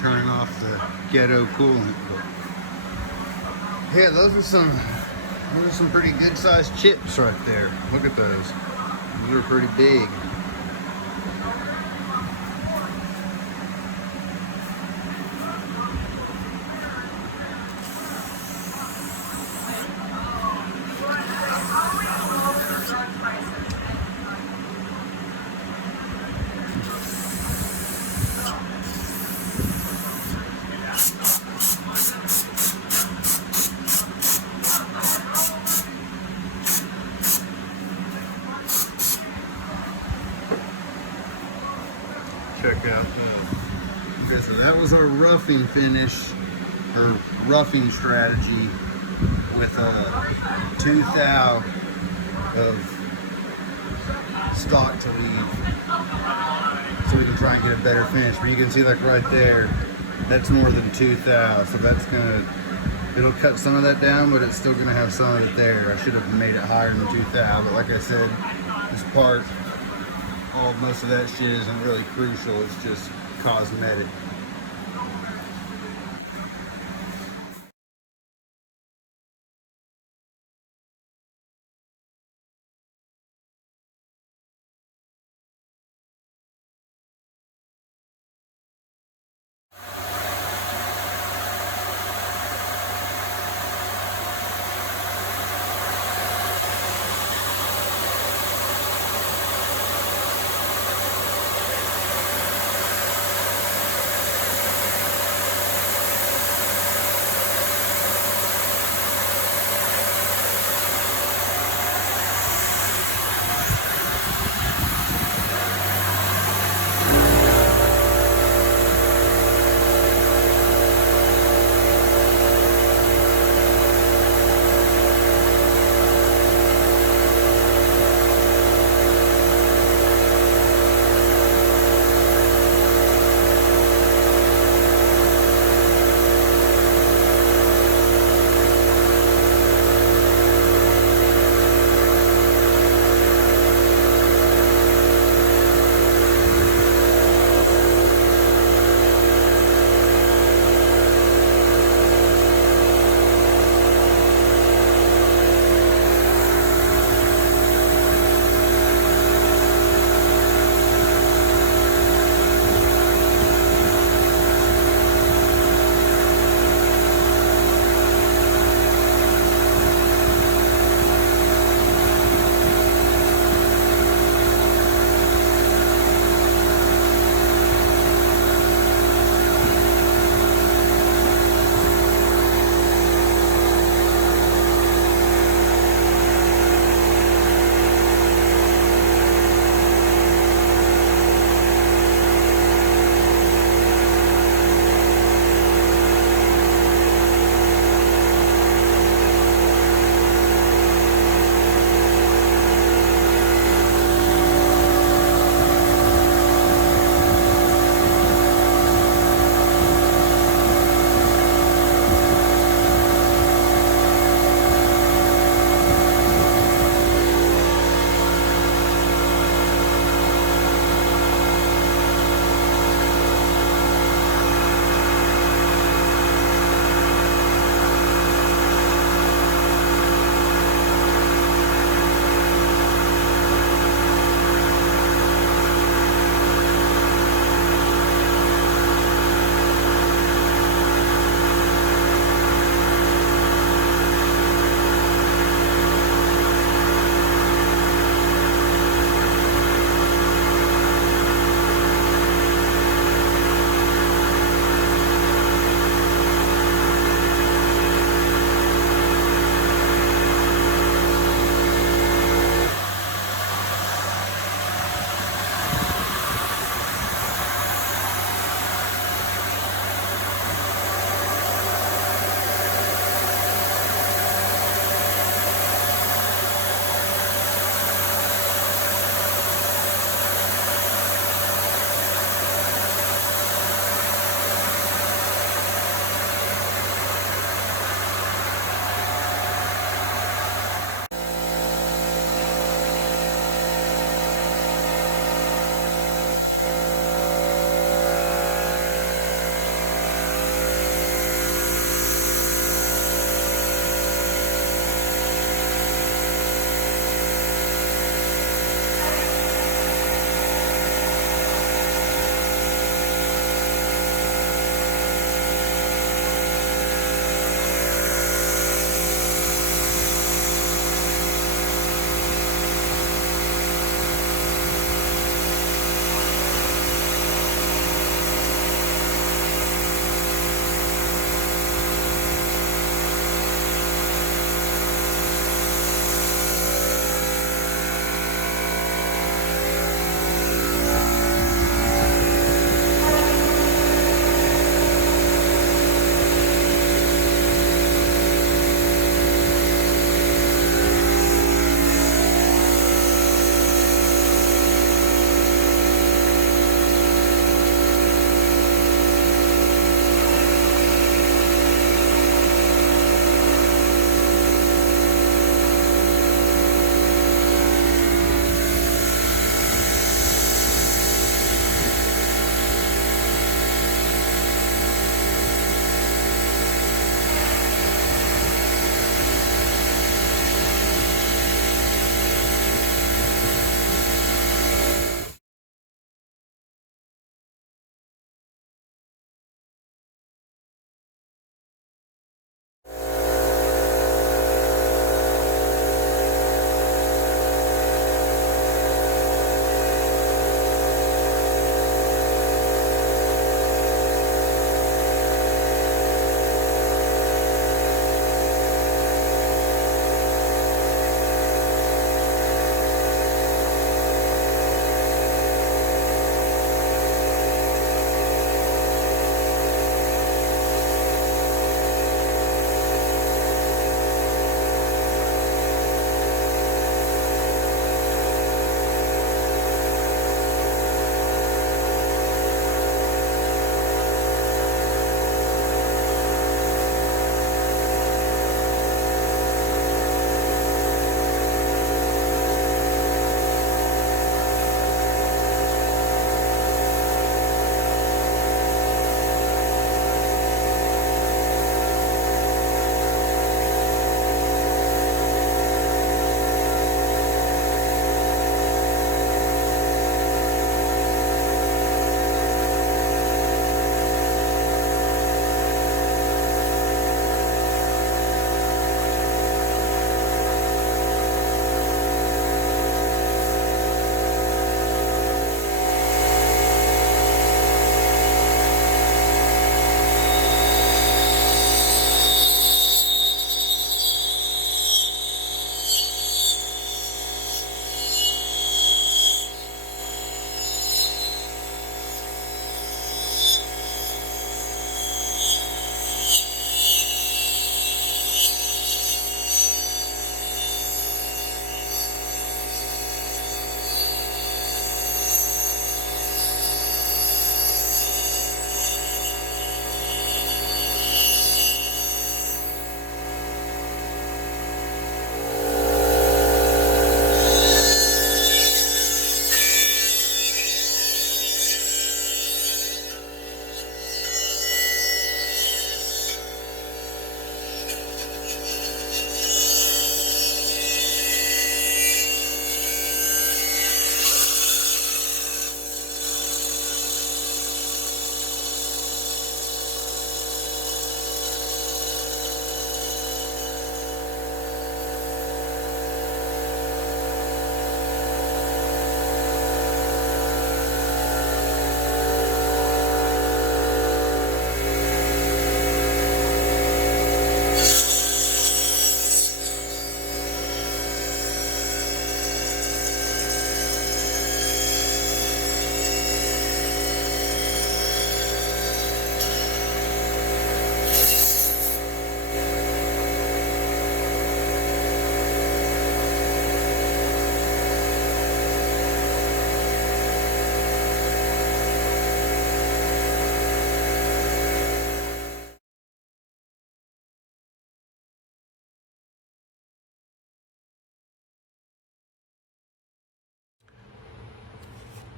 Turning off the ghetto coolant. But yeah, those are some pretty good sized chips right there. Look at those. Those are pretty big. Check out this. That was our roughing finish, or roughing strategy, with a 2 thou of stock to leave, so we can try and get a better finish. But you can see, like right there, that's more than 2 thou, so that's it'll cut some of that down, but it's still gonna have some of it there. I should have made it higher than 2 thou, but like I said, this part, most of that shit isn't really crucial, it's just cosmetic.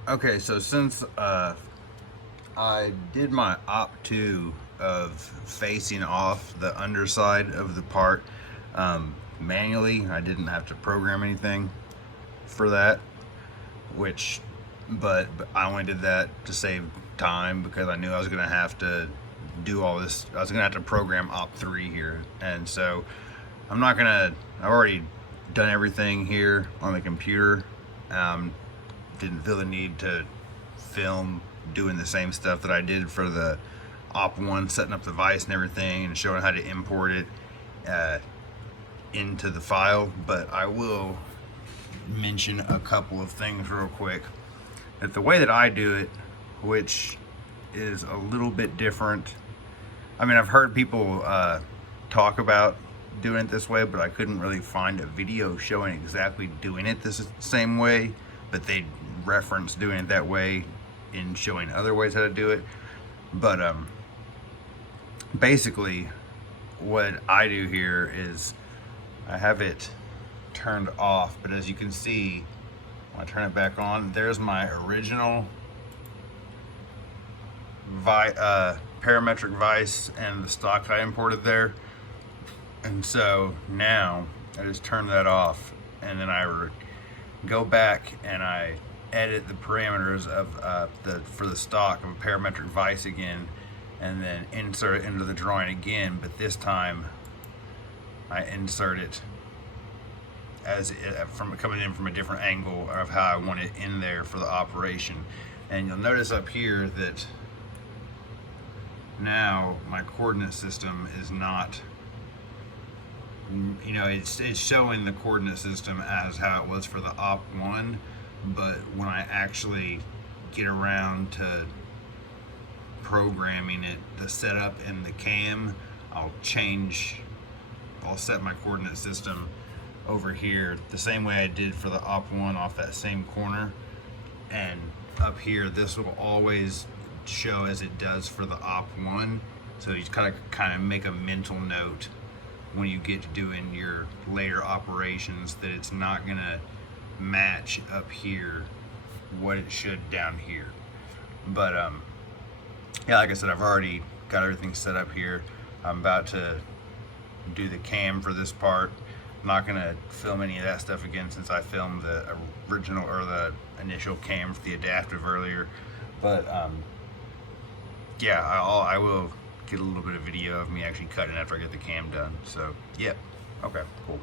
Okay, so since I did my Op2 of facing off the underside of the part manually, I didn't have to program anything for that, but I only did that to save time because I knew I was gonna have to do all this. I was gonna have to program Op3 here, and so I've already done everything here on the computer. Didn't feel the need to film doing the same stuff that I did for the Op1, setting up the vise and everything and showing how to import it into the file. But I will mention a couple of things real quick. That the way that I do it, which is a little bit different. I mean, I've heard people talk about doing it this way, but I couldn't really find a video showing exactly doing it this same way, but they reference doing it that way in showing other ways how to do it. But basically what I do here is I have it turned off, but as you can see, when I turn it back on, there's my original parametric vise and the stock I imported there. And so now I just turn that off, and then I go back and I edit the parameters of for the stock of a parametric vise again, and then insert it into the drawing again. But this time I insert it as from coming in from a different angle of how I want it in there for the operation. And you'll notice up here that now my coordinate system is not, you know, it's showing the coordinate system as how it was for the Op1, but when I actually get around to programming it, the setup and the cam, I'll set my coordinate system over here the same way I did for the Op1 off that same corner, and up here this will always show as it does for the Op1. So you kind of make a mental note when you get to doing your later operations that it's not gonna match up here what it should down here. But yeah, like I said, I've already got everything set up here. I'm about to do the cam for this part. I'm not gonna film any of that stuff again since I filmed the original or the initial cam for the adaptive earlier. But yeah, I will get a little bit of video of me actually cutting after I get the cam done. So yeah, okay, cool.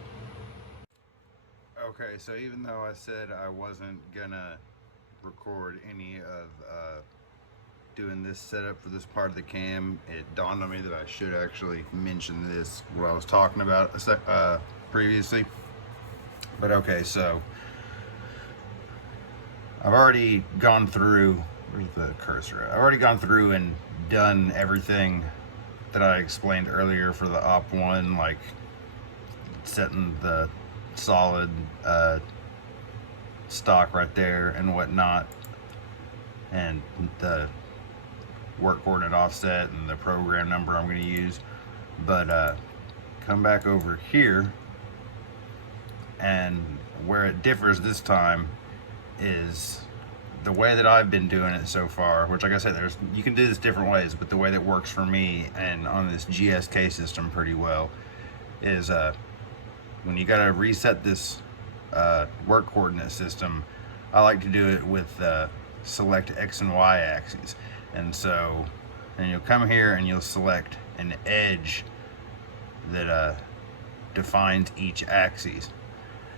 Okay, so even though I said I wasn't gonna record any of doing this setup for this part of the cam, it dawned on me that I should actually mention this what I was talking about previously. But okay, so I've already gone through, where's the cursor at? I've already gone through and done everything that I explained earlier for the Op1, like setting the solid stock right there and whatnot, and the work coordinate offset and the program number I'm going to use. But come back over here, and where it differs this time is the way that I've been doing it so far, which, like I said, you can do this different ways, but the way that works for me and on this GSK system pretty well is when you got to reset this work coordinate system, I like to do it with select X and Y axes. And so, and you'll come here and you'll select an edge that defines each axis.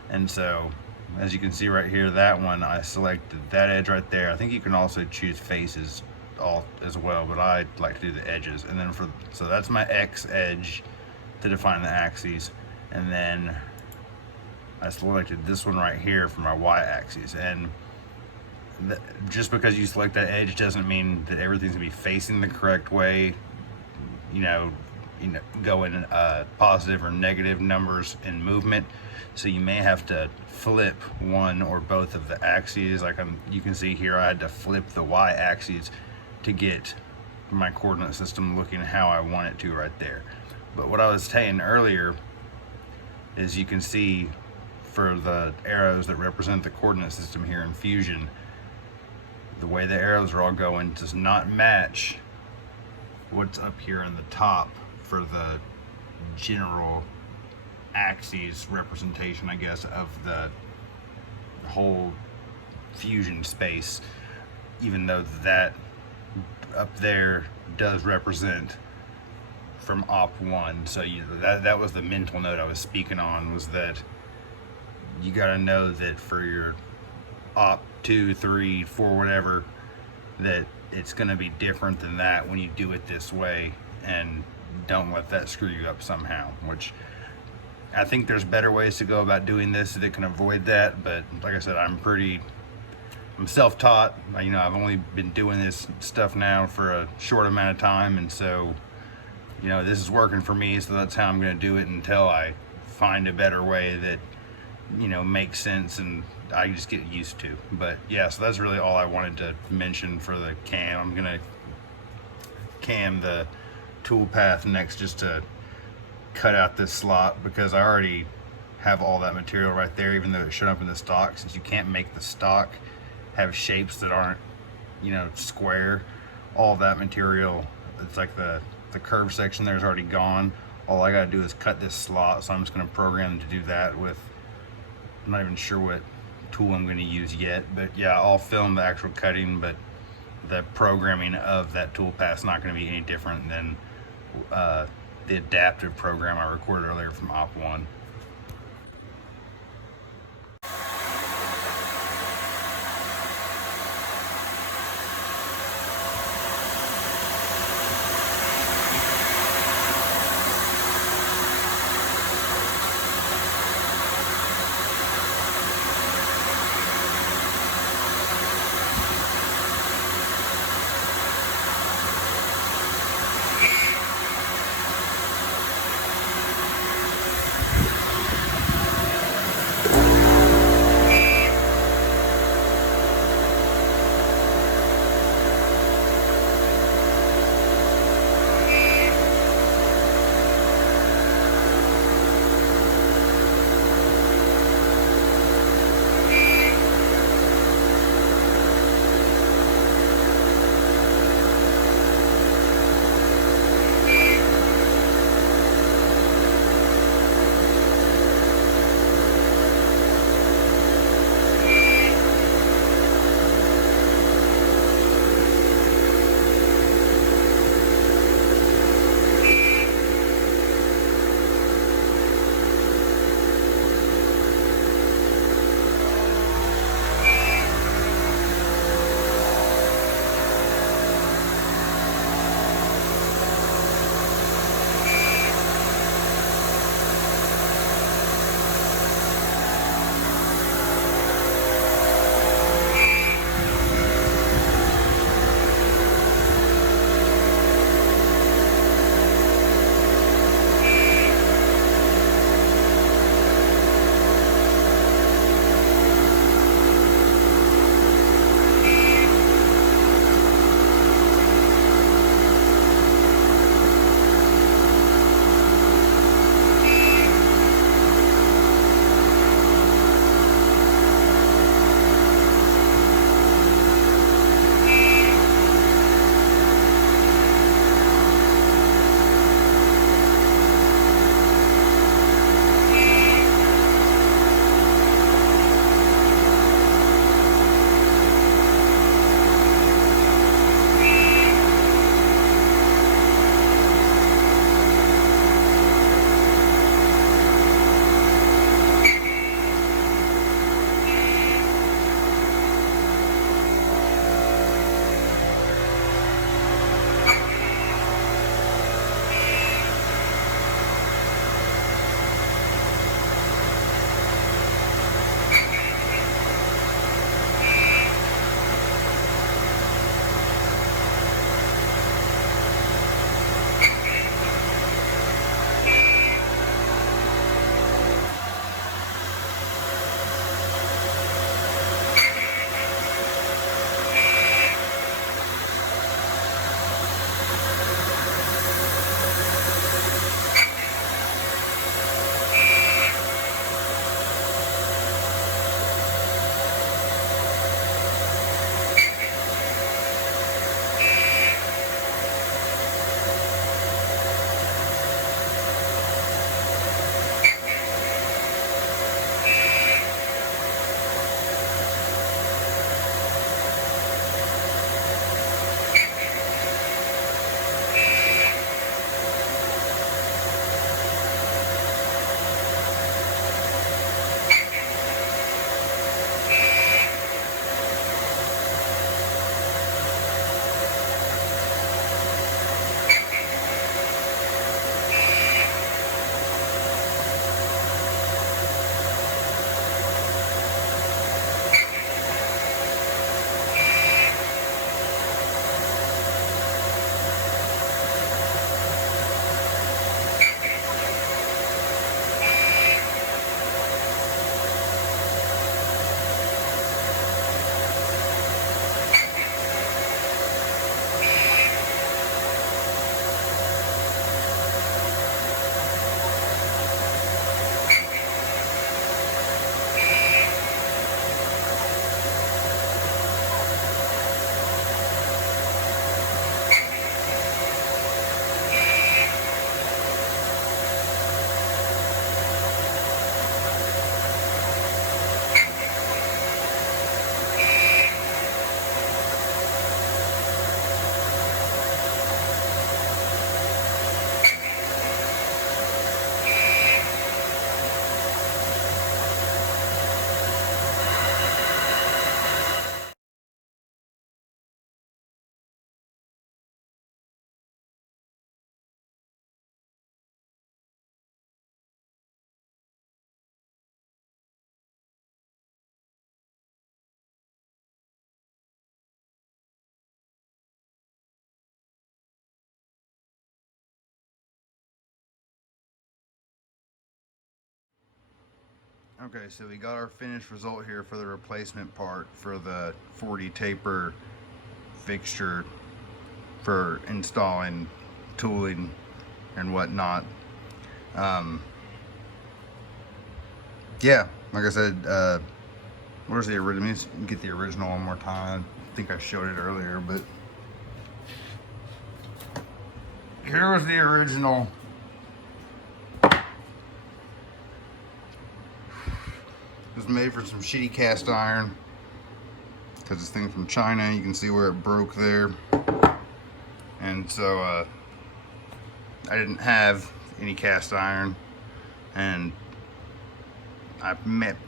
And so, as you can see right here, that one, I selected that edge right there. I think you can also choose faces all as well, but I like to do the edges. And then so that's my X edge to define the axes. And then I selected this one right here for my Y axis. And just because you select that edge doesn't mean that everything's gonna be facing the correct way, you know, going positive or negative numbers in movement. So you may have to flip one or both of the axes. Like you can see here, I had to flip the Y axis to get my coordinate system looking how I want it to right there. But what I was saying earlier is you can see for the arrows that represent the coordinate system here in Fusion, the way the arrows are all going does not match what's up here in the top for the general axis representation, I guess, of the whole fusion space, even though that up there does represent from op 1. So that was the mental note I was speaking on, was that you got to know that for your op 2, 3, 4, whatever, that it's going to be different than that when you do it this way, and don't let that screw you up somehow, which I think there's better ways to go about doing this that can avoid that. But like I said, I'm self-taught. You know, I've only been doing this stuff now for a short amount of time, and so, you know, this is working for me, so that's how I'm going to do it until I find a better way that, you know, makes sense and I just get used to. But yeah, so that's really all I wanted to mention for the cam. I'm going to cam the tool path next just to cut out this slot, because I already have all that material right there, even though it showed up in the stock. Since you can't make the stock have shapes that aren't, you know, square, all that material, it's like the curved section there is already gone. All I gotta do is cut this slot, so I'm just gonna program to do that with, I'm not even sure what tool I'm gonna use yet, but yeah, I'll film the actual cutting, but the programming of that tool path is not gonna be any different than the adaptive program I recorded earlier from op 1. Okay, so we got our finished result here for the replacement part for the 40 taper fixture for installing tooling and whatnot. Yeah, like I said, where's the original? Let me get the original one more time. I think I showed it earlier, but here was the original. It was made for some shitty cast iron because this thing from China, you can see where it broke there. And so I didn't have any cast iron, and I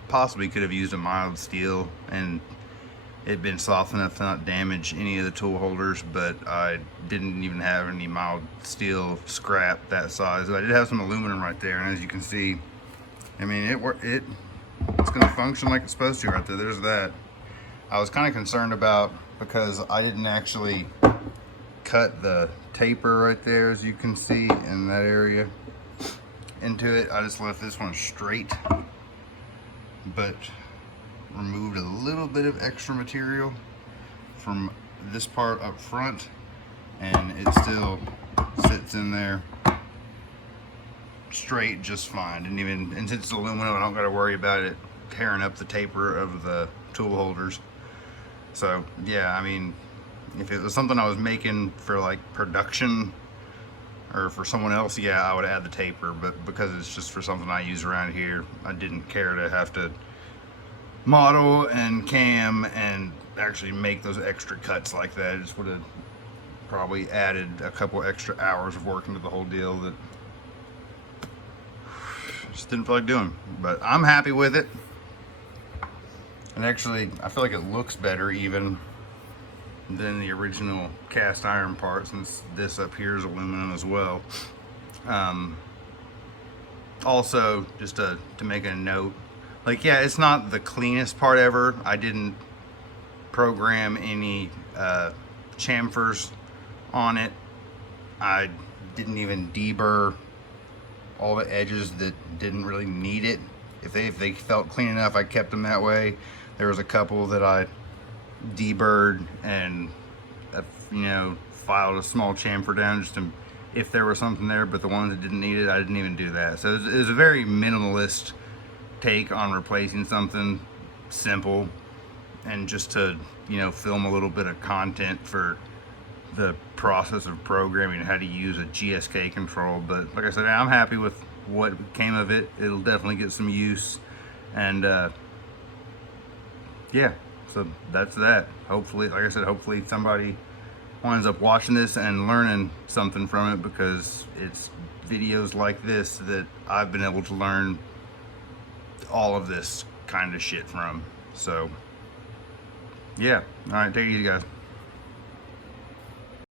possibly could have used a mild steel and it'd been soft enough to not damage any of the tool holders, but I didn't even have any mild steel scrap that size. I did have some aluminum right there, and as you can see, I mean, it's gonna function like it's supposed to right there. There's that. I was kind of concerned about, because I didn't actually cut the taper right there, as you can see in that area into it. I just left this one straight, but removed a little bit of extra material from this part up front, and it still sits in there straight just fine. Didn't even, and since it's aluminum, I don't got to worry about it tearing up the taper of the tool holders. So yeah, I mean, if it was something I was making for like production or for someone else, yeah, I would add the taper, but because it's just for something I use around here, I didn't care to have to model and cam and actually make those extra cuts like that. It just would have probably added a couple extra hours of work into the whole deal that just didn't feel like doing. But I'm happy with it. And actually, I feel like it looks better even than the original cast iron part, since this up here is aluminum as well. Also, just to make a note, like, yeah, it's not the cleanest part ever. I didn't program any chamfers on it. I didn't even deburr all the edges that didn't really need it. If they felt clean enough, I kept them that way. There was a couple that I deburred and filed a small chamfer down just to, if there was something there, but the ones that didn't need it, I didn't even do that. So it was a very minimalist take on replacing something simple, and just to film a little bit of content for the process of programming how to use a GSK control. But like I said, I'm happy with what came of it. It'll definitely get some use, and yeah, so that's that. Hopefully, like I said, hopefully somebody winds up watching this and learning something from it, because it's videos like this that I've been able to learn all of this kind of shit from. So yeah, all right, take it easy, guys.